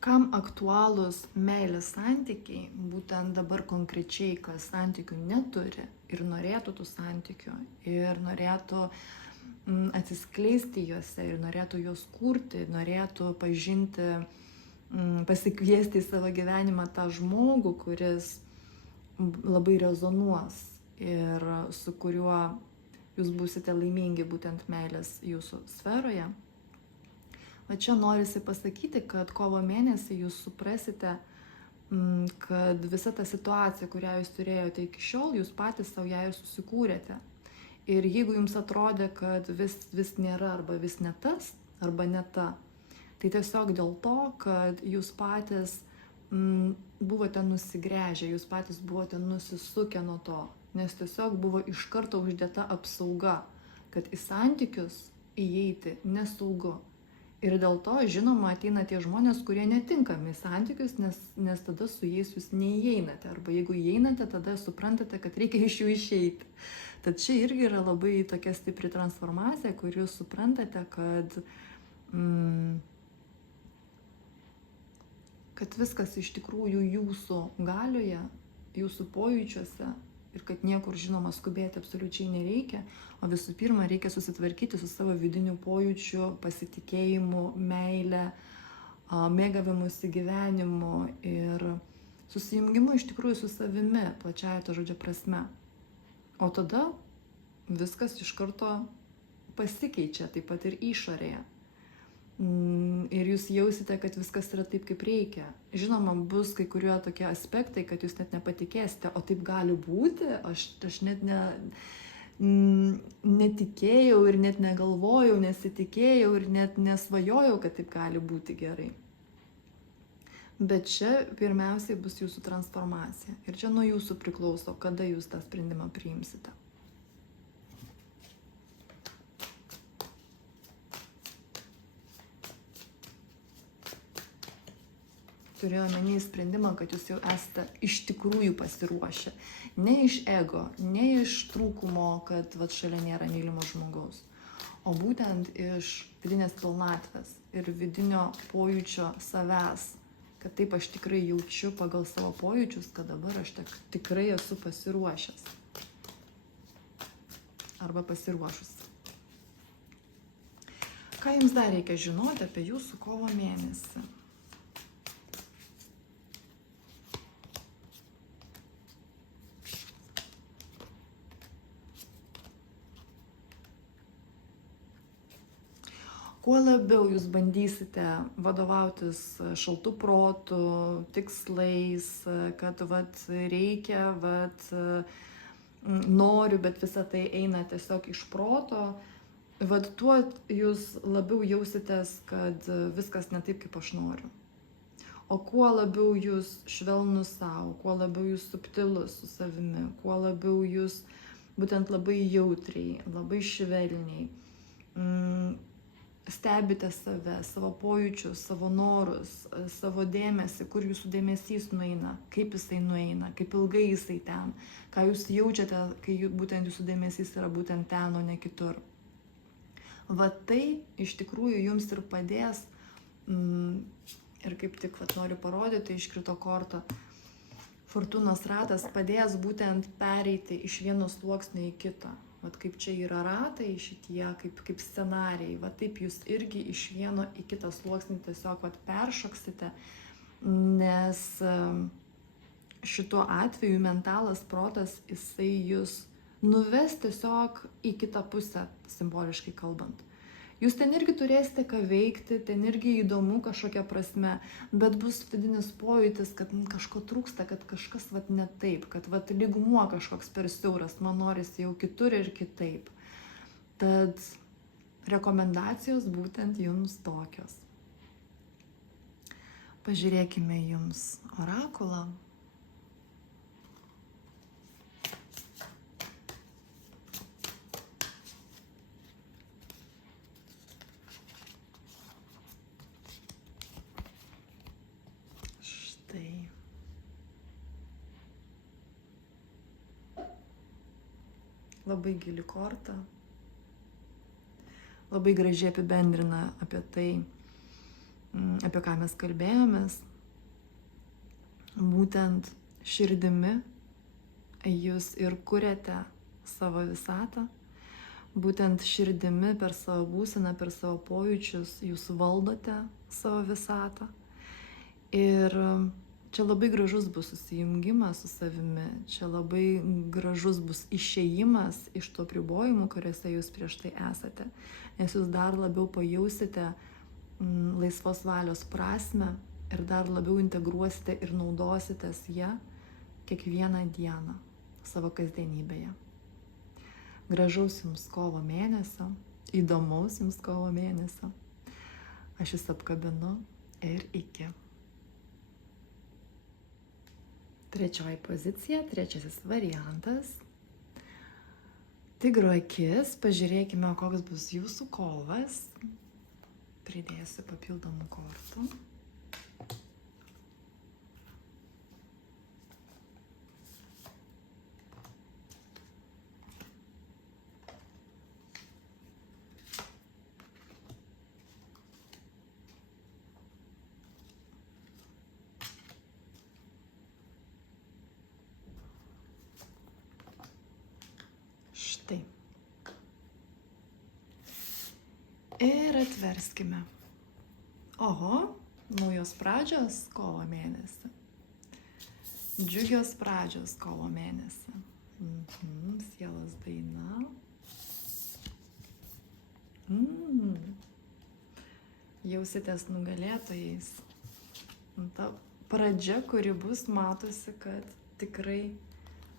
Kam aktualūs meilės santykiai, būtent dabar konkrečiai, kas santykių neturi ir norėtų tų santykių, ir norėtų atsiskleisti juose, ir norėtų juos kurti, norėtų pažinti, pasikviesti į savo gyvenimą tą žmogų, kuris labai rezonuos ir su kuriuo jūs būsite laimingi būtent meilės jūsų sferoje. O čia norisi pasakyti, kad kovo mėnesį jūs suprasite, kad visa ta situacija, kurią jūs turėjote iki šiol, jūs patys savo ją ir susikūrėte. Ir jeigu jums atrodė, kad vis nėra arba vis ne tas, arba ne ta, tai tiesiog dėl to, kad jūs patys buvote nusigręžę, jūs patys buvote nusisukę nuo to, nes tiesiog buvo iš karto uždėta apsauga, kad į santykius įeiti nesaugu. Ir dėl to, žinoma, ateina tie žmonės, kurie netinkami į santykius, nes tada su jais jūs neįeinate. Arba jeigu įeinate, tada suprantate, kad reikia iš jų išeiti. Tad čia irgi yra labai tokia stipri transformacija, kur jūs suprantate, kad viskas iš tikrųjų jūsų galioje, jūsų pojūčiuose ir kad niekur, žinoma, skubėti absoliučiai nereikia, o visų pirma reikia susitvarkyti su savo vidiniu pojūčiu, pasitikėjimu, meile, mėgavimusi gyvenimu ir susijungimu iš tikrųjų su savimi, plačiaja to žodžio prasme. O tada viskas iš karto pasikeičia, taip pat ir išorėje. Ir jūs jausite, kad viskas yra taip, kaip reikia. Žinoma, bus kai kurie tokie aspektai, kad jūs net nepatikėsite, o taip gali būti, aš net netikėjau ir net negalvojau, nesitikėjau ir net nesvajojau, kad taip gali būti gerai. Bet čia pirmiausiai bus jūsų transformacija. Ir čia nuo jūsų priklauso, kada jūs tą sprendimą priimsite. Turėjau omeny sprendimą, kad jūs jau esate iš tikrųjų pasiruošę. Ne iš ego, ne iš trūkumo, kad šalia nėra mylimo žmogaus, o būtent iš vidinės pilnatvės ir vidinio pojūčio savęs, kad taip aš tikrai jaučiu pagal savo pojūčius, kad dabar aš tikrai esu pasiruošęs arba pasiruošusi. Ką jums dar reikia žinoti apie jūsų kovo mėnesį? Kuo labiau jūs bandysite vadovautis šaltų protų, tikslais, kad reikia, noriu, bet visa tai eina tiesiog iš proto, tuo jūs labiau jausitės, kad viskas ne taip, kaip aš noriu. O kuo labiau jūs švelnus savo, kuo labiau jūs subtilus su savimi, kuo labiau jūs būtent labai jautriai, labai švelniai stebite save, savo pojūčius, savo norus, savo dėmesį, kur jūsų dėmesys nueina, kaip jisai nueina, kaip ilgai jisai ten, ką jūs jaučiate, kai būtent jūsų dėmesys yra būtent ten, o ne kitur. Tai iš tikrųjų jums ir padės, ir kaip tik noriu parodyti, iškrito korta, fortūnos ratas padės būtent pereiti iš vieno sluoksnio į kitą. Kaip čia yra ratai šitie, kaip scenarijai, taip jūs irgi iš vieno į kitą sluoksnį tiesiog peršoksite, nes šituo atveju mentalas protas, jisai jūs nuves tiesiog į kitą pusę, simboliškai kalbant. Jūs ten irgi turėsite ką veikti, ten irgi įdomu kažkokia prasme, bet bus vidinis pojūtis, kad kažko trūksta, kad kažkas vat ne taip, kad vat lygmuo kažkoks per siauras, man norisi jau kitur ir kitaip. Tad rekomendacijos būtent jums tokios. Pažiūrėkime jums orakulą. Labai gili korta, labai gražiai apibendrina apie tai, apie ką mes kalbėjomės. Būtent širdimi jūs ir kuriate savo visatą, būtent širdimi per savo būseną, per savo pojūčius jūs valdote savo visatą. Ir čia labai gražus bus susijungimas su savimi, čia labai gražus bus išėjimas iš tų apribojimų, kuriuose jūs prieš tai esate, nes jūs dar labiau pajausite laisvos valios prasme ir dar labiau integruosite ir naudositės ją kiekvieną dieną savo kasdienybėje. Gražaus jums kovo mėnesio, įdomaus jums kovo mėnesio. Aš jūs apkabinu ir iki. Trečioji pozicija, trečiasis variantas. Tigro akis, pažiūrėkime, koks bus jūsų kovas. Pridėsiu papildomų kortų. Štai. Ir atverskime. Oho, naujos pradžios kovo mėnesį. Džiugios pradžios kovo mėnesį. Sielos daina. Jausitės nugalėtojais. Ta pradžia, kuri bus, matosi, kad tikrai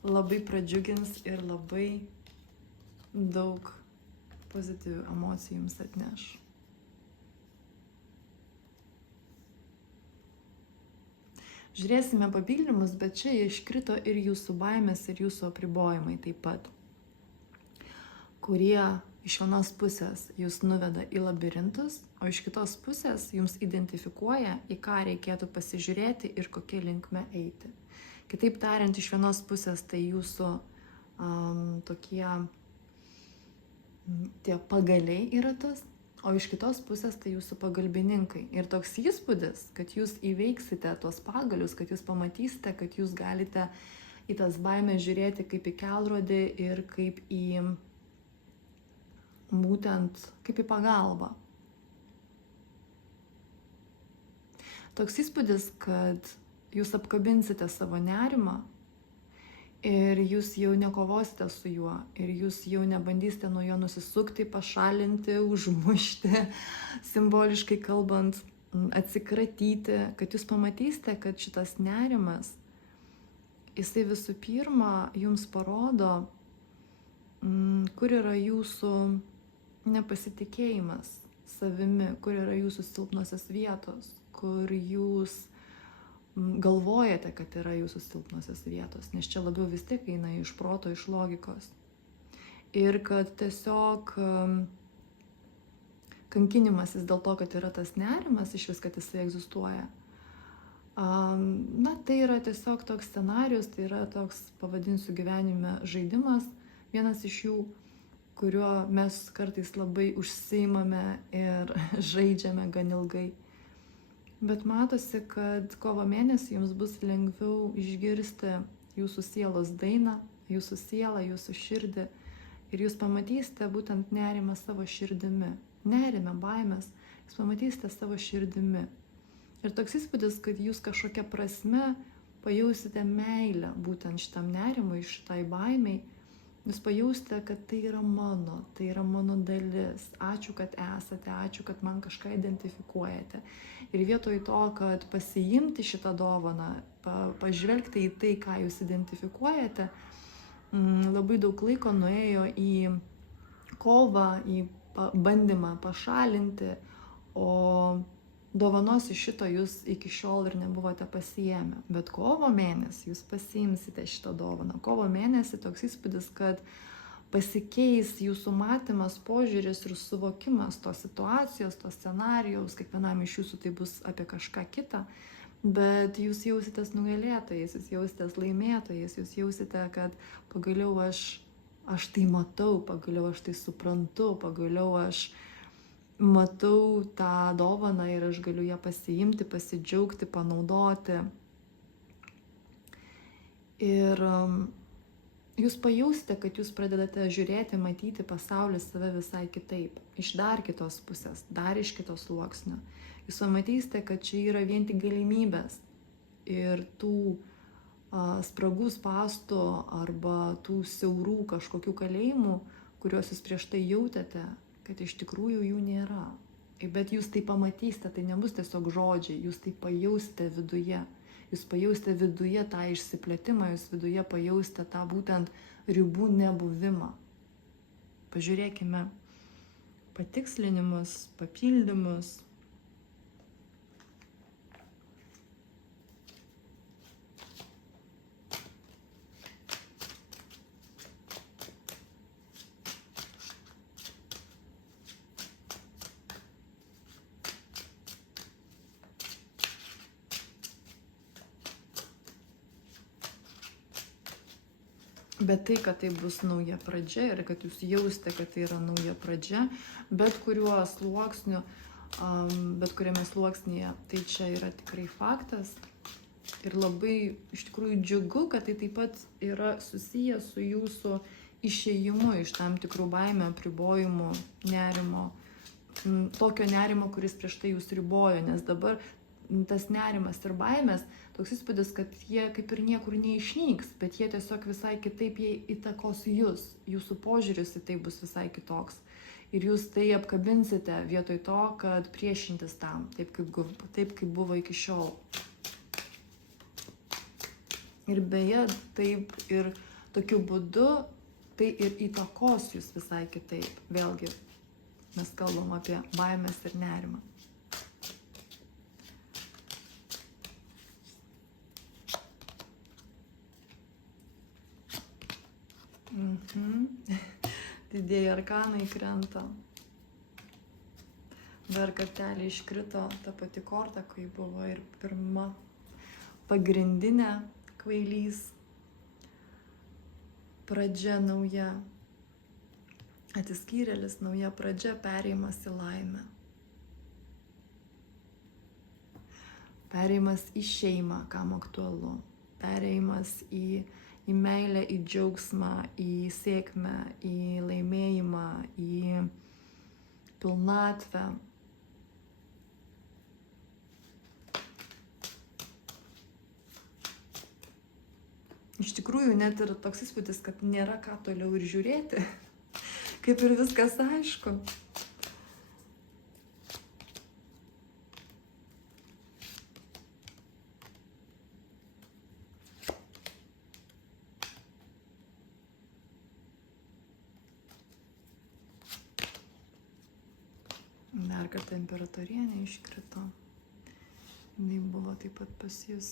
labai pradžiugins ir labai daug pozityvių emocijų jums atneš. Žiūrėsime papildymus, bet čia iškrito ir jūsų baimės, ir jūsų apribojimai taip pat, kurie iš vienos pusės jūs nuveda į labirintus, o iš kitos pusės jums identifikuoja, į ką reikėtų pasižiūrėti ir kokia linkme eiti. Kitaip tariant, iš vienos pusės tai jūsų tokie tie pagaliai į ratus, o iš kitos pusės tai jūsų pagalbininkai. Ir toks įspūdis, kad jūs įveiksite tuos pagalius, kad jūs pamatysite, kad jūs galite į tas baimės žiūrėti kaip į kelrodį ir kaip į būtent kaip į pagalbą. Toks įspūdis, kad jūs apkabinsite savo nerimą ir jūs jau nekovosite su juo, ir jūs jau nebandysite nuo jo nusisukti, pašalinti, užmušti, simboliškai kalbant, atsikratyti, kad jūs pamatysite, kad šitas nerimas, jisai visų pirma jums parodo, kur yra jūsų nepasitikėjimas savimi, kur yra jūsų silpnosios vietos, kur jūs galvojate, kad yra jūsų silpnosios vietos, nes čia labiau vis tiek eina iš proto, iš logikos. Ir kad tiesiog kankinimasis dėl to, kad yra tas nerimas, iš vis, kad jisai egzistuoja. Tai yra tiesiog toks scenarius, tai yra toks, pavadinsiu, gyvenime žaidimas, vienas iš jų, kuriuo mes kartais labai užsiimame ir žaidžiame gan ilgai. Bet matosi, kad kovo mėnesį jums bus lengviau išgirsti jūsų sielos dainą, jūsų sielą, jūsų širdį. Ir jūs pamatysite būtent nerimą savo širdimi. Nerime, baimės, jūs pamatysite savo širdimi. Ir toks įspūdis, kad jūs kažkokia prasme pajausite meilę būtent šitam nerimui, šitai baimiai. Jūs pajausite, kad tai yra mano dalis. Ačiū, kad esate, ačiū, kad man kažką identifikuojate. Ir vietoj to, kad pasiimti šitą dovaną, pažvelgti į tai, ką jūs identifikuojate, labai daug laiko nuėjo į kovą, į bandymą pašalinti, o dovanos iš šito jūs iki šiol ir nebuvote pasiėmę. Bet kovo mėnesį jūs pasiimsite šitą dovaną. Kovo mėnesį toks įspūdis, kad pasikeis jūsų matymas, požiūris ir suvokimas tos situacijos, tos scenarijaus. Kiekvienam iš jūsų tai bus apie kažką kitą. Bet jūs jausitės nugalėtojais, jūs jausitės laimėtojais, jūs jausite, kad pagaliau aš tai matau, pagaliau aš tai suprantu, pagaliau aš matau tą dovaną ir aš galiu ją pasiimti, pasidžiaugti, panaudoti. Ir jūs pajausite, kad jūs pradedate žiūrėti, matyti pasaulį, save visai kitaip. Iš dar kitos pusės, dar iš kitos sluoksnio. Jūs pamatysite, kad čia yra vien tik galimybės. Ir tų spragų spąstų arba tų siaurų kažkokių kalėjimų, kuriuos jūs prieš tai jautėte, kad iš tikrųjų jų nėra. Bet jūs tai pamatysite, tai nebus tiesiog žodžiai, jūs tai pajausite viduje. Jūs pajausite viduje tą išsiplėtimą, jūs viduje pajausite tą būtent ribų nebuvimą. Pažiūrėkime patikslinimus, papildymus. Bet tai, kad tai bus nauja pradžia ir kad jūs jausite, kad tai yra nauja pradžia, bet kuriuo sluoksniu, bet kuriame sluoksnyje, tai čia yra tikrai faktas. Ir labai iš tikrųjų džiugu, kad tai taip pat yra susijęs su jūsų išėjimu iš tam tikrų baimę, apribojimų, nerimo, tokio nerimo, kuris prieš tai jūs ribojo, nes dabar tas nerimas ir baimės, toks įspūdis, kad jie kaip ir niekur neišnyks, bet jie tiesiog visai kitaip jie įtakos jūs, jūsų požiūris į tai bus visai kitoks. Ir jūs tai apkabinsite vietoj to, kad priešintis tam, taip kaip buvo iki šiol. Ir beje, taip ir tokiu būdu, tai ir įtakos jūs visai kitaip. Vėlgi, mes kalbam apie baimės ir nerimą. Didieji arkanai krenta. Dar kartelį iškrito ta pati korta, kai buvo ir pirma pagrindinė kvailys. Pradžia nauja. Atsiskyrėlis, nauja pradžia, perėjimas į laimę. Perėjimas į šeimą, kam aktualu. Perėjimas į meilę, į džiaugsmą, į sėkmę, į laimėjimą, į pilnatvę. Iš tikrųjų, net ir toks įspūdis, kad nėra ką toliau ir žiūrėti, kaip ir viskas aišku. Dar kartą imperatorienė iškrito. Jis buvo taip pat pas jus.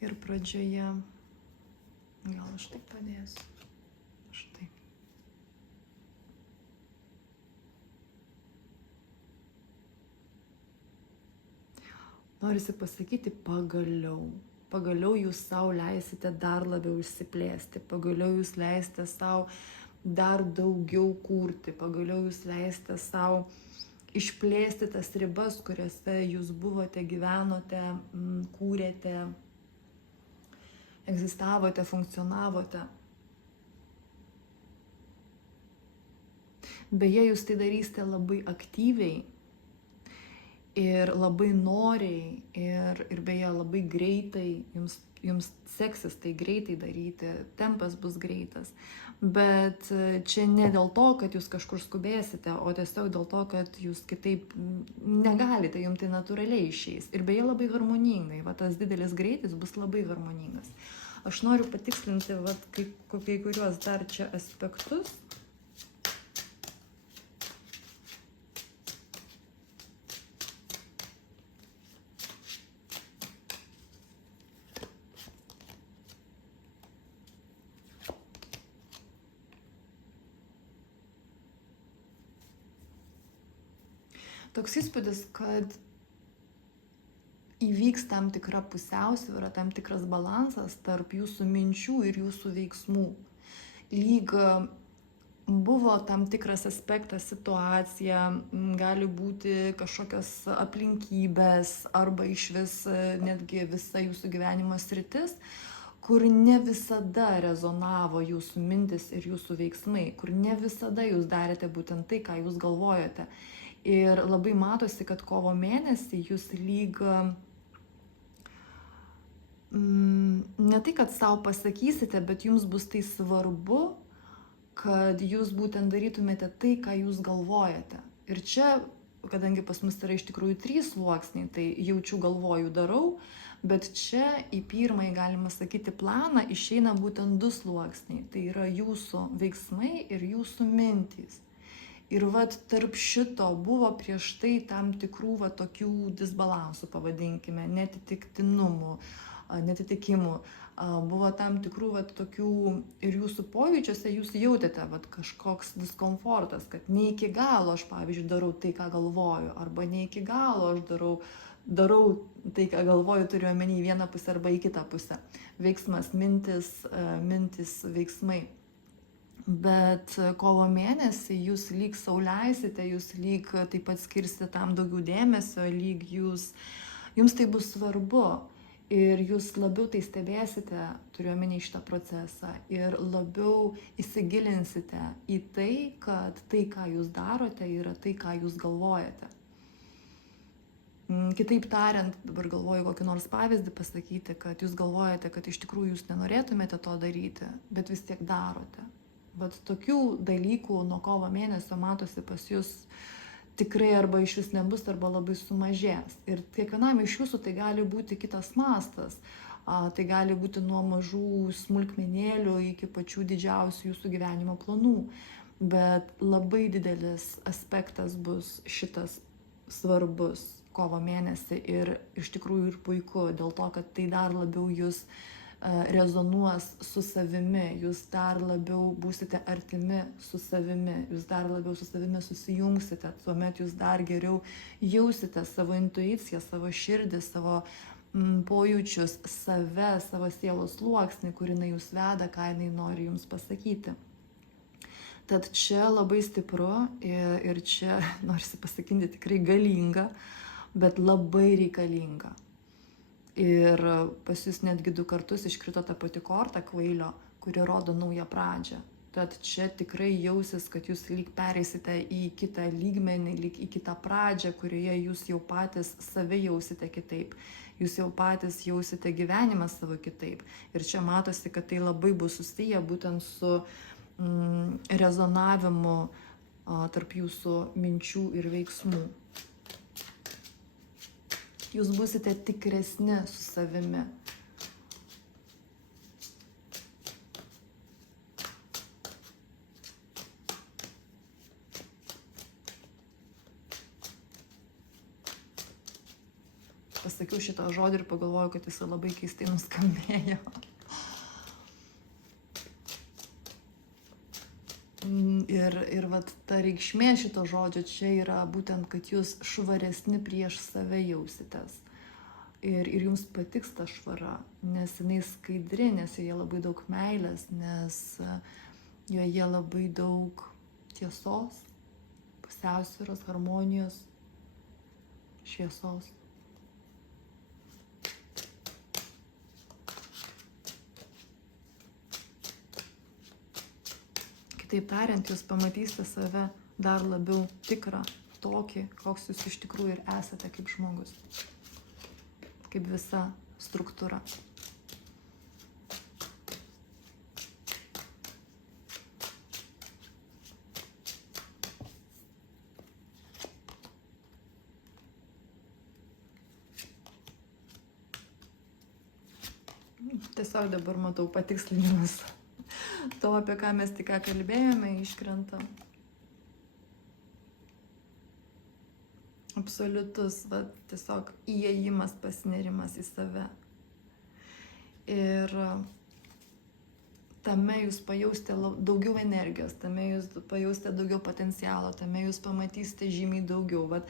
Ir pradžioje, gal aš taip padėsiu. Štai. Norisi pasakyti pagaliau. Pagaliau jūs savo leisite dar labiau išsiplėsti. Pagaliau jūs leisite savo dar daugiau kurti, pagaliau jūs leisite savo išplėsti tas ribas, kuriuose jūs buvote, gyvenote, kūrėte, egzistavote, funkcionavote. Beje, jūs tai darysite labai aktyviai ir labai noriai ir beje labai greitai jums seksis tai greitai daryti, tempas bus greitas. Bet čia ne dėl to, kad jūs kažkur skubėsite, o tiesiog dėl to, kad jūs kitaip negalite, jums tai natūraliai išeis. Ir beje labai harmoningai, va tas didelis greitis bus labai harmoningas. Aš noriu patikslinti va, kai kuriuos dar čia aspektus. Toks įspūdis, kad įvyks tam tikra pusiausvyrą, tam tikras balansas tarp jūsų minčių ir jūsų veiksmų. Lyg buvo tam tikras aspektas, situacija, gali būti kažkokios aplinkybės arba išvis netgi visa jūsų gyvenimo sritis, kur ne visada rezonavo jūsų mintis ir jūsų veiksmai, kur ne visada jūs darėte būtent tai, ką jūs galvojote. Ir labai matosi, kad kovo mėnesį jūs lyg ne tai, kad savo pasakysite, bet jums bus tai svarbu, kad jūs būtent darytumėte tai, ką jūs galvojate. Ir čia, kadangi pas mus yra iš tikrųjų 3 sluoksniai, tai jaučiu, galvoju, darau, bet čia į pirmąjį, galima sakyti, planą išeina būtent 2 sluoksniai. Tai yra jūsų veiksmai ir jūsų mintys. Ir vat tarp šito buvo prieš tai tam tikrų va tokių disbalansų, pavadinkime, netitiktinumų, netitikimų. Buvo tam tikrų va tokių ir jūsų pojūčiuose jūs jautėte va kažkoks diskomfortas, kad ne iki galo aš, pavyzdžiui, darau tai, ką galvoju, arba ne iki galo aš darau tai, ką galvoju, turiu omeny į vieną pusę arba į kitą pusę. Veiksmas, mintis, veiksmai. Bet kovo mėnesį jūs lyg sau leisite, jūs lyg taip pat skirsite tam daugiau dėmesio, lyg jums tai bus svarbu ir jūs labiau tai stebėsite, turiu omeny šitą procesą, ir labiau įsigilinsite į tai, kad tai, ką jūs darote, yra tai, ką jūs galvojate. Kitaip tariant, dabar galvoju kokį nors pavyzdį pasakyti, kad jūs galvojate, kad iš tikrųjų jūs nenorėtumėte to daryti, bet vis tiek darote. Bet tokių dalykų nuo kovo mėnesio matosi pas jūs tikrai arba iš vis nebus, arba labai sumažės. Ir kiekvienam iš jūsų tai gali būti kitas mastas. Tai gali būti nuo mažų smulkmenėlių iki pačių didžiausių jūsų gyvenimo planų. Bet labai didelis aspektas bus šitas svarbus kovo mėnesį ir iš tikrųjų ir puiku, dėl to, kad tai dar labiau jūs rezonuos su savimi, jūs dar labiau būsite artimi su savimi, jūs dar labiau su savimi susijungsite, tuomet jūs dar geriau jausite savo intuiciją, savo širdį, savo pojūčius, save, savo sielos sluoksnį, kur jinai jūs veda, ką jinai nori jums pasakyti. Tad čia labai stipru ir čia, norisi pasakyti, tikrai galinga, bet labai reikalinga. Ir pas jūs netgi 2 kartus iškrito ta pati korta kvailio, kuri rodo naują pradžią. Tad čia tikrai jausis, kad jūs lyg pereisite į kitą lygmenį, lyg į kitą pradžią, kurioje jūs jau patys save jausite kitaip. Jūs jau patys jausite gyvenimą savo kitaip. Ir čia matosi, kad tai labai bus susiję būtent su rezonavimu tarp jūsų minčių ir veiksmų. Jūs būsite tikresni su savimi. Pasakiau šitą žodį ir pagalvojau, kad jis labai keistai nuskambėjo. Ir vat ta reikšmė šito žodžio čia yra būtent, kad jūs švaresni prieš save jausitės. Ir jums patiks ta švara, nes jinai skaidri, nes joje labai daug meilės, nes joje labai daug tiesos, pusiausvyros, harmonijos, šviesos. Kitaip tariant, jūs pamatysite save dar labiau tikrą, tokį, koks jūs iš tikrųjų ir esate kaip žmogus, kaip visa struktūra. Tiesiog dabar matau patikslinimus to, apie ką mes tik ką kalbėjome, iškrenta. Absoliutus, tiesiog įėjimas, pasinerimas į save. Ir tame jūs pajausite daugiau energijos, tame jūs pajausite daugiau potencialo, tame jūs pamatysite žymiai daugiau.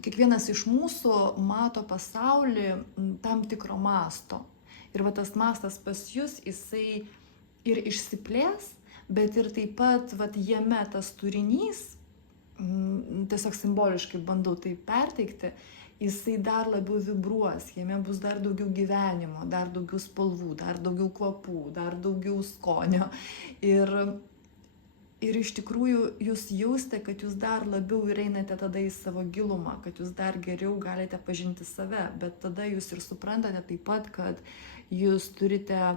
Kiekvienas iš mūsų mato pasaulį tam tikro masto. Ir tas mastas pas jūs, jisai ir išsiplės, bet ir taip pat jame tas turinys, tiesiog simboliškai bandau tai perteikti, jisai dar labiau vibruos, jame bus dar daugiau gyvenimo, dar daugiau spalvų, dar daugiau kvapų, dar daugiau skonio. Ir iš tikrųjų jūs jausite, kad jūs dar labiau ir einate tada į savo gilumą, kad jūs dar geriau galite pažinti save, bet tada jūs ir suprantate taip pat, kad jūs turite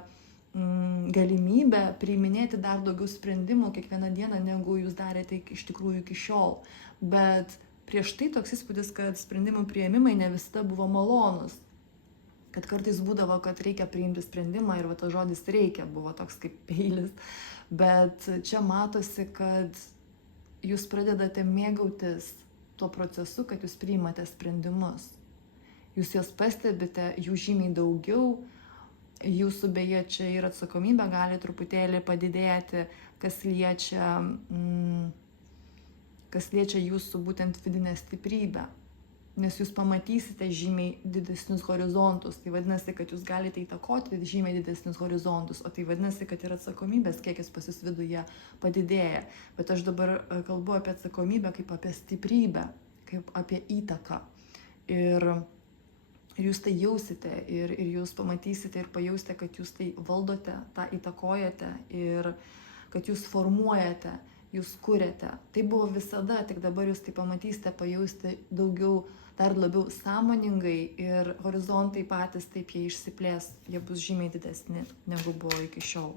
galimybę priiminėti dar daugiau sprendimų kiekvieną dieną, negu jūs darėte iš tikrųjų iki šiol. Bet prieš tai toks įspūdis, kad sprendimų priėmimai ne visada buvo malonus. Kad kartais būdavo, kad reikia priimti sprendimą ir tas žodis reikia buvo toks kaip peilis. Bet čia matosi, kad jūs pradedate mėgautis tuo procesu, kad jūs priimate sprendimus. Jūs juos pastebite, jų žymiai daugiau. Jūsų beje čia ir atsakomybė gali truputėlį padidėti, kas liečia jūsų būtent vidinę stiprybę. Nes jūs pamatysite žymiai didesnius horizontus. Tai vadinasi, kad jūs galite įtakoti žymiai didesnius horizontus, o tai vadinasi, kad ir atsakomybės kiekis pas jūs viduje padidėja. Bet aš dabar kalbu apie atsakomybę kaip apie stiprybę, kaip apie įtaką. Ir jūs tai jausite ir jūs pamatysite ir pajausite, kad jūs tai valdote, tą įtakojate ir kad jūs formuojate, jūs kuriate. Tai buvo visada, tik dabar jūs tai pamatysite, pajausite daugiau, dar labiau sąmoningai ir horizontai patys taip jie išsiplės, jie bus žymiai didesni, negu buvo iki šiol.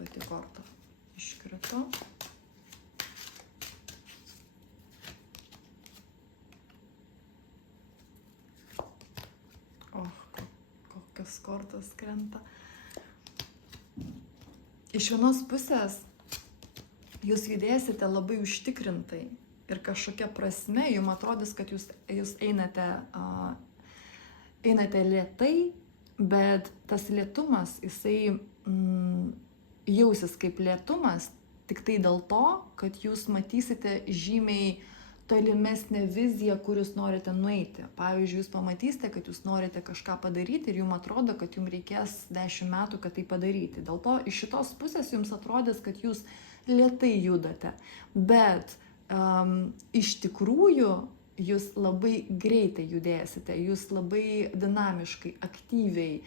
Pati korta iškrito. Kortos krenta. Iš vienos pusės jūs judėsite labai užtikrintai ir kažkokia prasme jums atrodys, kad jūs einate lėtai, bet tas lėtumas, jisai jausis kaip lėtumas tik tai dėl to, kad jūs matysite žymiai tolimesnė vizija, kur jūs norite nueiti. Pavyzdžiui, jūs pamatysite, kad jūs norite kažką padaryti ir jums atrodo, kad jums reikės 10 metų, kad tai padaryti. Dėl to iš šitos pusės jums atrodys, kad jūs lėtai judate. Bet iš tikrųjų jūs labai greitai judėsite, jūs labai dinamiškai, aktyviai,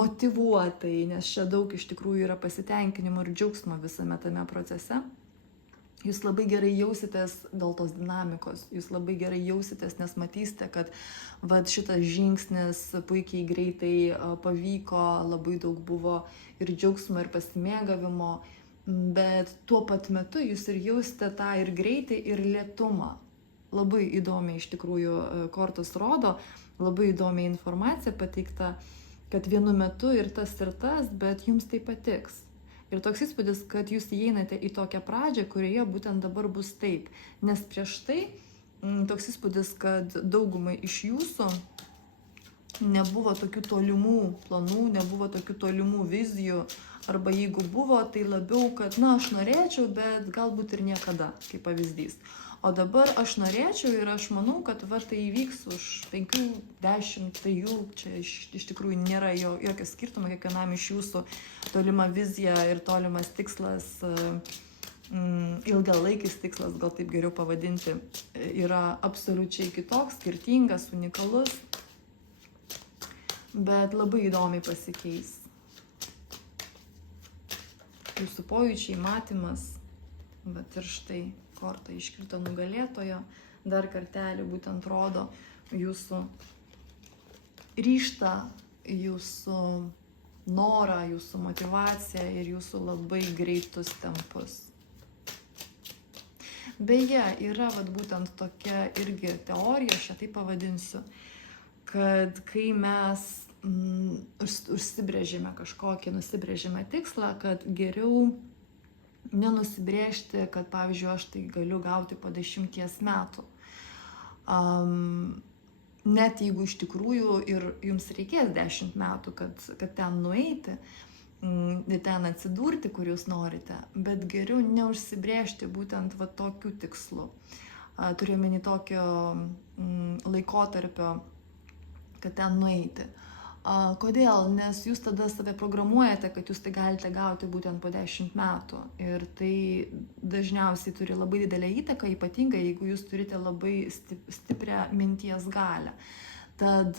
motyvuotai, nes čia daug iš tikrųjų yra pasitenkinimo ir džiaugsmo visame tame procese. Jūs labai gerai jausitės dėl tos dinamikos, jūs labai gerai jausitės, nes matysite, kad šitas žingsnis puikiai greitai pavyko, labai daug buvo ir džiaugsmo, ir pasimėgavimo, bet tuo pat metu jūs ir jausite tą ir greitį, ir lėtumą. Labai įdomiai iš tikrųjų kortos rodo, labai įdomiai informacija pateikta, kad vienu metu ir tas, bet jums tai patiks. Ir toks įspūdis, kad jūs įeinate į tokią pradžią, kurioje būtent dabar bus taip. Nes prieš tai toks įspūdis, kad daugumai iš jūsų nebuvo tokių tolimų planų, nebuvo tokių tolimų vizijų, arba jeigu buvo, tai labiau, kad aš norėčiau, bet galbūt ir niekada, kaip pavyzdys. O dabar aš norėčiau ir aš manau, kad tai įvyks už 5, 10, 3, čia iš tikrųjų nėra jokio skirtumo, kiekvienam iš jūsų tolima vizija ir tolimas tikslas, ilgalaikis tikslas, gal taip geriau pavadinti, yra absoliučiai kitoks, skirtingas, unikalus, bet labai įdomiai pasikeis. jūsų pojūčiai, matymas. Bet ir štai korta iškrito nugalėtojo, dar kartelį būtent rodo jūsų ryžtą, jūsų norą, jūsų motivaciją ir jūsų labai greitus tempus. Beje, yra būtent tokia irgi teorija, aš ją taip pavadinsiu, kad kai mes užsibrėžime kažkokį, nusibrėžime tikslą, kad geriau nenusibrėžti, kad pavyzdžiui, aš tai galiu gauti po 10 metų. Net jeigu iš tikrųjų ir jums reikės 10 metų, kad ten nueiti, ten atsidurti, kur jūs norite, bet geriau neužsibrėžti būtent tokiu tikslu. Turiu omeny tokio laikotarpio, kad ten nueiti. Kodėl? Nes jūs tada save programuojate, kad jūs tai galite gauti būtent po 10 metų. Ir tai dažniausiai turi labai didelę įtaką, ypatingai jeigu jūs turite labai stiprią minties galią. Tad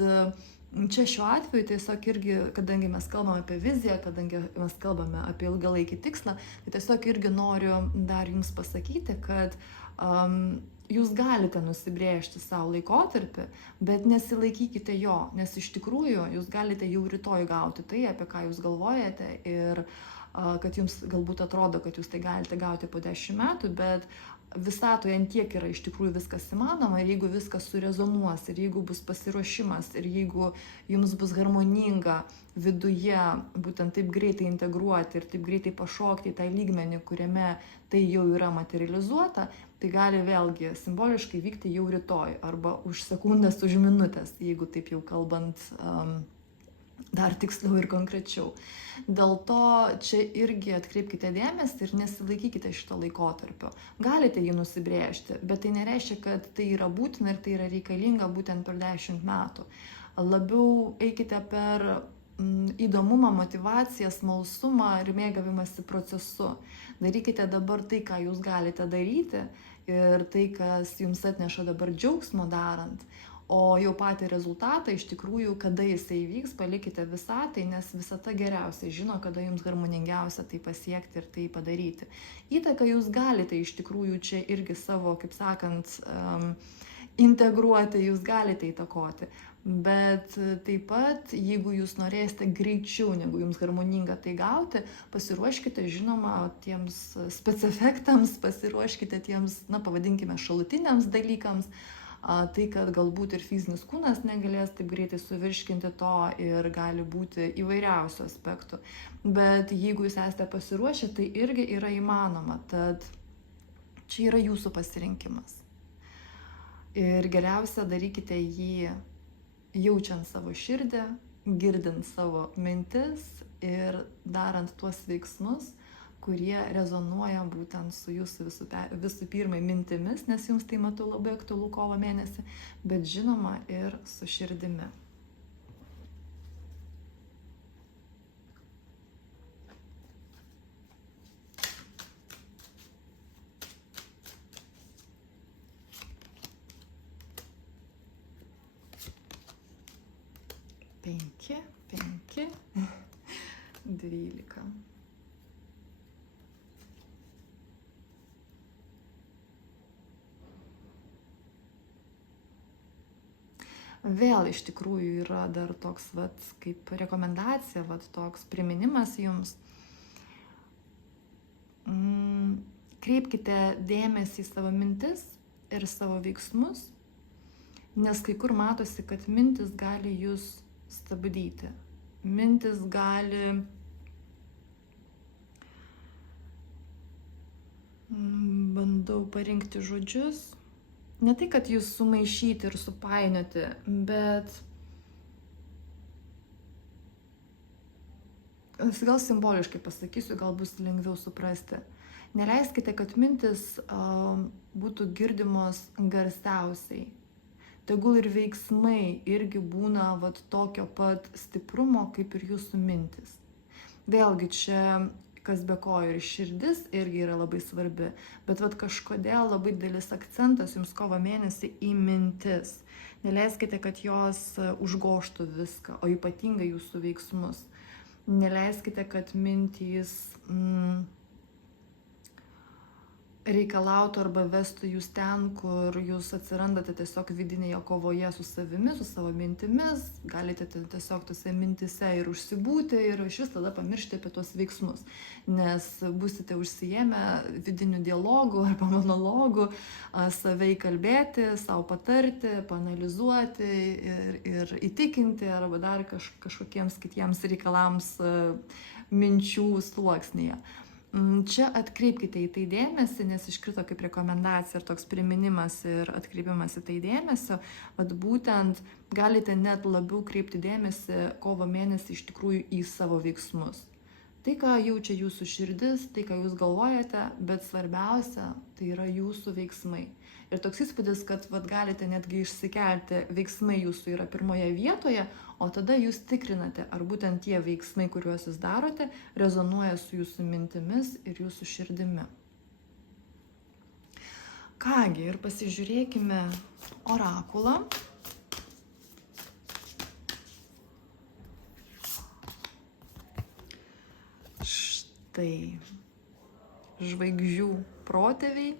čia šiuo atveju tiesiog irgi, kadangi mes kalbame apie viziją, kadangi mes kalbame apie ilgalaikį tikslą, tai tiesiog irgi noriu dar jums pasakyti, kad jūs galite nusibrėžti savo laikotarpį, bet nesilaikykite jo, nes iš tikrųjų jūs galite jau rytoj gauti tai, apie ką jūs galvojate ir kad jums galbūt atrodo, kad jūs tai galite gauti po 10 metų, bet visatoje ant tiek yra iš tikrųjų viskas įmanoma ir jeigu viskas surezonuos ir jeigu bus pasiruošimas ir jeigu jums bus harmoninga viduje būtent taip greitai integruoti ir taip greitai pašokti į tą lygmenį, kuriame tai jau yra materializuota, tai gali vėlgi simboliškai vykti jau rytoj arba už sekundės, už minutės, jeigu taip jau kalbant dar tiksliau ir konkrečiau. Dėl to čia irgi atkreipkite dėmesį ir nesilaikykite šito laikotarpio. Galite jį nusibrėžti, bet tai nereiškia, kad tai yra būtina ir tai yra reikalinga būtent per 10 metų. Labiau eikite per įdomumą, motyvaciją, smalsumą ir mėgavimąsi procesu. Darykite dabar tai, ką jūs galite daryti ir tai, kas jums atneša dabar džiaugsmo darant. O jau patį rezultatą, iš tikrųjų, kada jisai įvyks, palikite visatai, nes visata geriausiai žino, kada jums harmoningiausia tai pasiekti ir tai padaryti. Įtaką jūs galite iš tikrųjų čia irgi savo, kaip sakant, integruoti, jūs galite įtakoti. Bet taip pat, jeigu jūs norėsite greičiau, negu jums harmoninga tai gauti, pasiruoškite, žinoma, tiems specefektams, pasiruoškite tiems, pavadinkime, šalutiniams dalykams, tai, kad galbūt ir fizinis kūnas negalės taip greitai suvirškinti to ir gali būti įvairiausių aspektų. Bet jeigu jūs esate pasiruošę, tai irgi yra įmanoma, tad čia yra jūsų pasirinkimas. Ir geriausia darykite jį jaučiant savo širdį, girdint savo mintis ir darant tuos veiksmus, kurie rezonuoja būtent su jūsų visų pirma mintimis, nes jums tai matau labai aktualu kovo mėnesį, bet žinoma ir su širdimi. Penki, 12. Vėl iš tikrųjų yra dar toks kaip rekomendacija, toks priminimas jums. Kreipkite dėmesį į savo mintis ir savo veiksmus, nes kai kur matosi, kad mintis gali jūs stabdyti. Mintis gali bandau parinkti žodžius. Ne tai, kad jūs sumaišyti ir supainioti, bet gal simboliškai pasakysiu, gal bus lengviau suprasti. Neleiskite, kad mintis būtų girdimos garsiausiai. Tegul ir veiksmai irgi būna tokio pat stiprumo, kaip ir jūsų mintis. Vėlgi čia kas be ko ir širdis irgi yra labai svarbi, bet kažkodėl labai didelis akcentas jums kovo mėnesį į mintis. Neleiskite, kad jos užgoštų viską, o ypatingai jūsų veiksmus. Neleiskite, kad mintys reikalautų arba vestų jūs ten, kur jūs atsirandate tiesiog vidinėje kovoje su savimi, su savo mintimis, galite tiesiog tose mintise ir užsibūti ir iš vis tada pamiršti apie tuos veiksmus, nes būsite užsiėmę vidiniu dialogu arba monologu, savai kalbėti, savo patarti, paanalizuoti ir įtikinti arba dar kažkokiems kitiems reikalams minčių sluoksnyje. Čia atkreipkite į tai dėmesį, nes iškrito kaip rekomendacija ir toks priminimas ir atkreipimas į tai dėmesio, bet būtent galite net labiau kreipti dėmesį kovo mėnesį iš tikrųjų į savo veiksmus. Tai, ką jaučia jūsų širdis, tai, ką jūs galvojate, bet svarbiausia, tai yra jūsų veiksmai. Ir toks įspūdis, kad galite netgi išsikelti, veiksmai jūsų yra pirmoje vietoje, o tada jūs tikrinate, ar būtent tie veiksmai, kuriuos jūs darote, rezonuoja su jūsų mintimis ir jūsų širdimi. Kągi, ir pasižiūrėkime orakulą. Štai, žvaigždžių protėviai,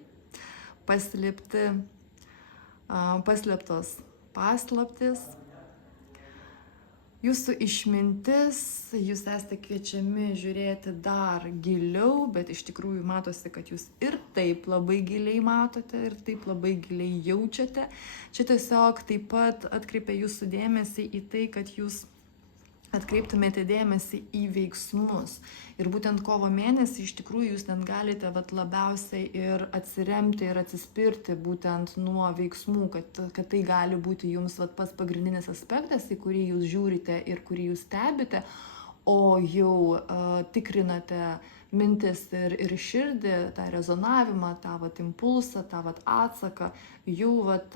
paslėptos paslaptys, jūsų išmintis, jūs esate kviečiami žiūrėti dar giliau, bet iš tikrųjų matosi, kad jūs ir taip labai giliai matote, ir taip labai giliai jaučiate. Čia tiesiog taip pat atkreipia jūsų dėmesį į tai, kad jūs atkreiptumėte dėmesį į veiksmus. Ir būtent kovo mėnesį iš tikrųjų jūs net galite labiausiai ir atsiremti ir atsispirti būtent nuo veiksmų, kad tai gali būti jums pats pagrindinis aspektas, į kurį jūs žiūrite ir kurį jūs stebite, o jau tikrinate mintis ir širdį, tą rezonavimą, tą impulsą, tą atsaką, jau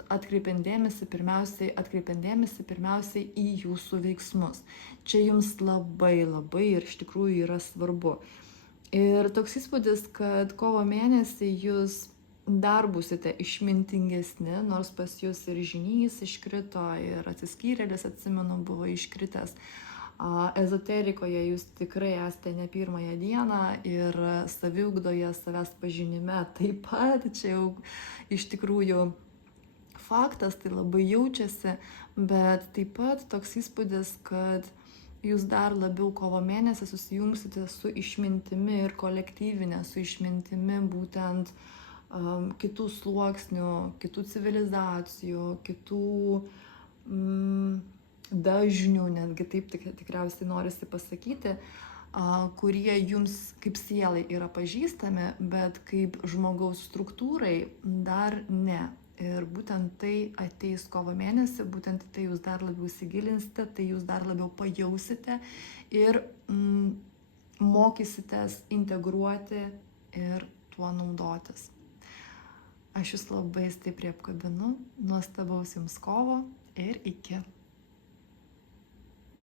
atkreipiant dėmesį pirmiausiai į jūsų veiksmus. Čia jums labai ir iš tikrųjų yra svarbu. Ir toks įspūdis, kad kovo mėnesį jūs dar būsite išmintingesni, nors pas jūs ir žynys iškrito, ir atsiskyrėlis, atsimenu, buvo iškritęs. Ezoterikoje jūs tikrai esate ne pirmąją dieną ir saviugdoje, savęs pažinime taip pat, čia jau iš tikrųjų faktas, tai labai jaučiasi, bet taip pat toks įspūdis, kad jūs dar labiau kovo mėnesį susijungsite su išmintimi ir kolektyvinė, su išmintimi būtent kitų sluoksnių, kitų civilizacijų, kitų dažnių, netgi taip tikriausiai norisi pasakyti, kurie jums kaip sielai yra pažįstami, bet kaip žmogaus struktūrai dar ne. Ir būtent tai ateis kovo mėnesį, būtent tai jūs dar labiau įsigilinsite, tai jūs dar labiau pajausite ir mokysitės integruoti ir tuo naudotis. Aš jūs labai stipriai apkabinu, nuostabaus jums kovo ir iki.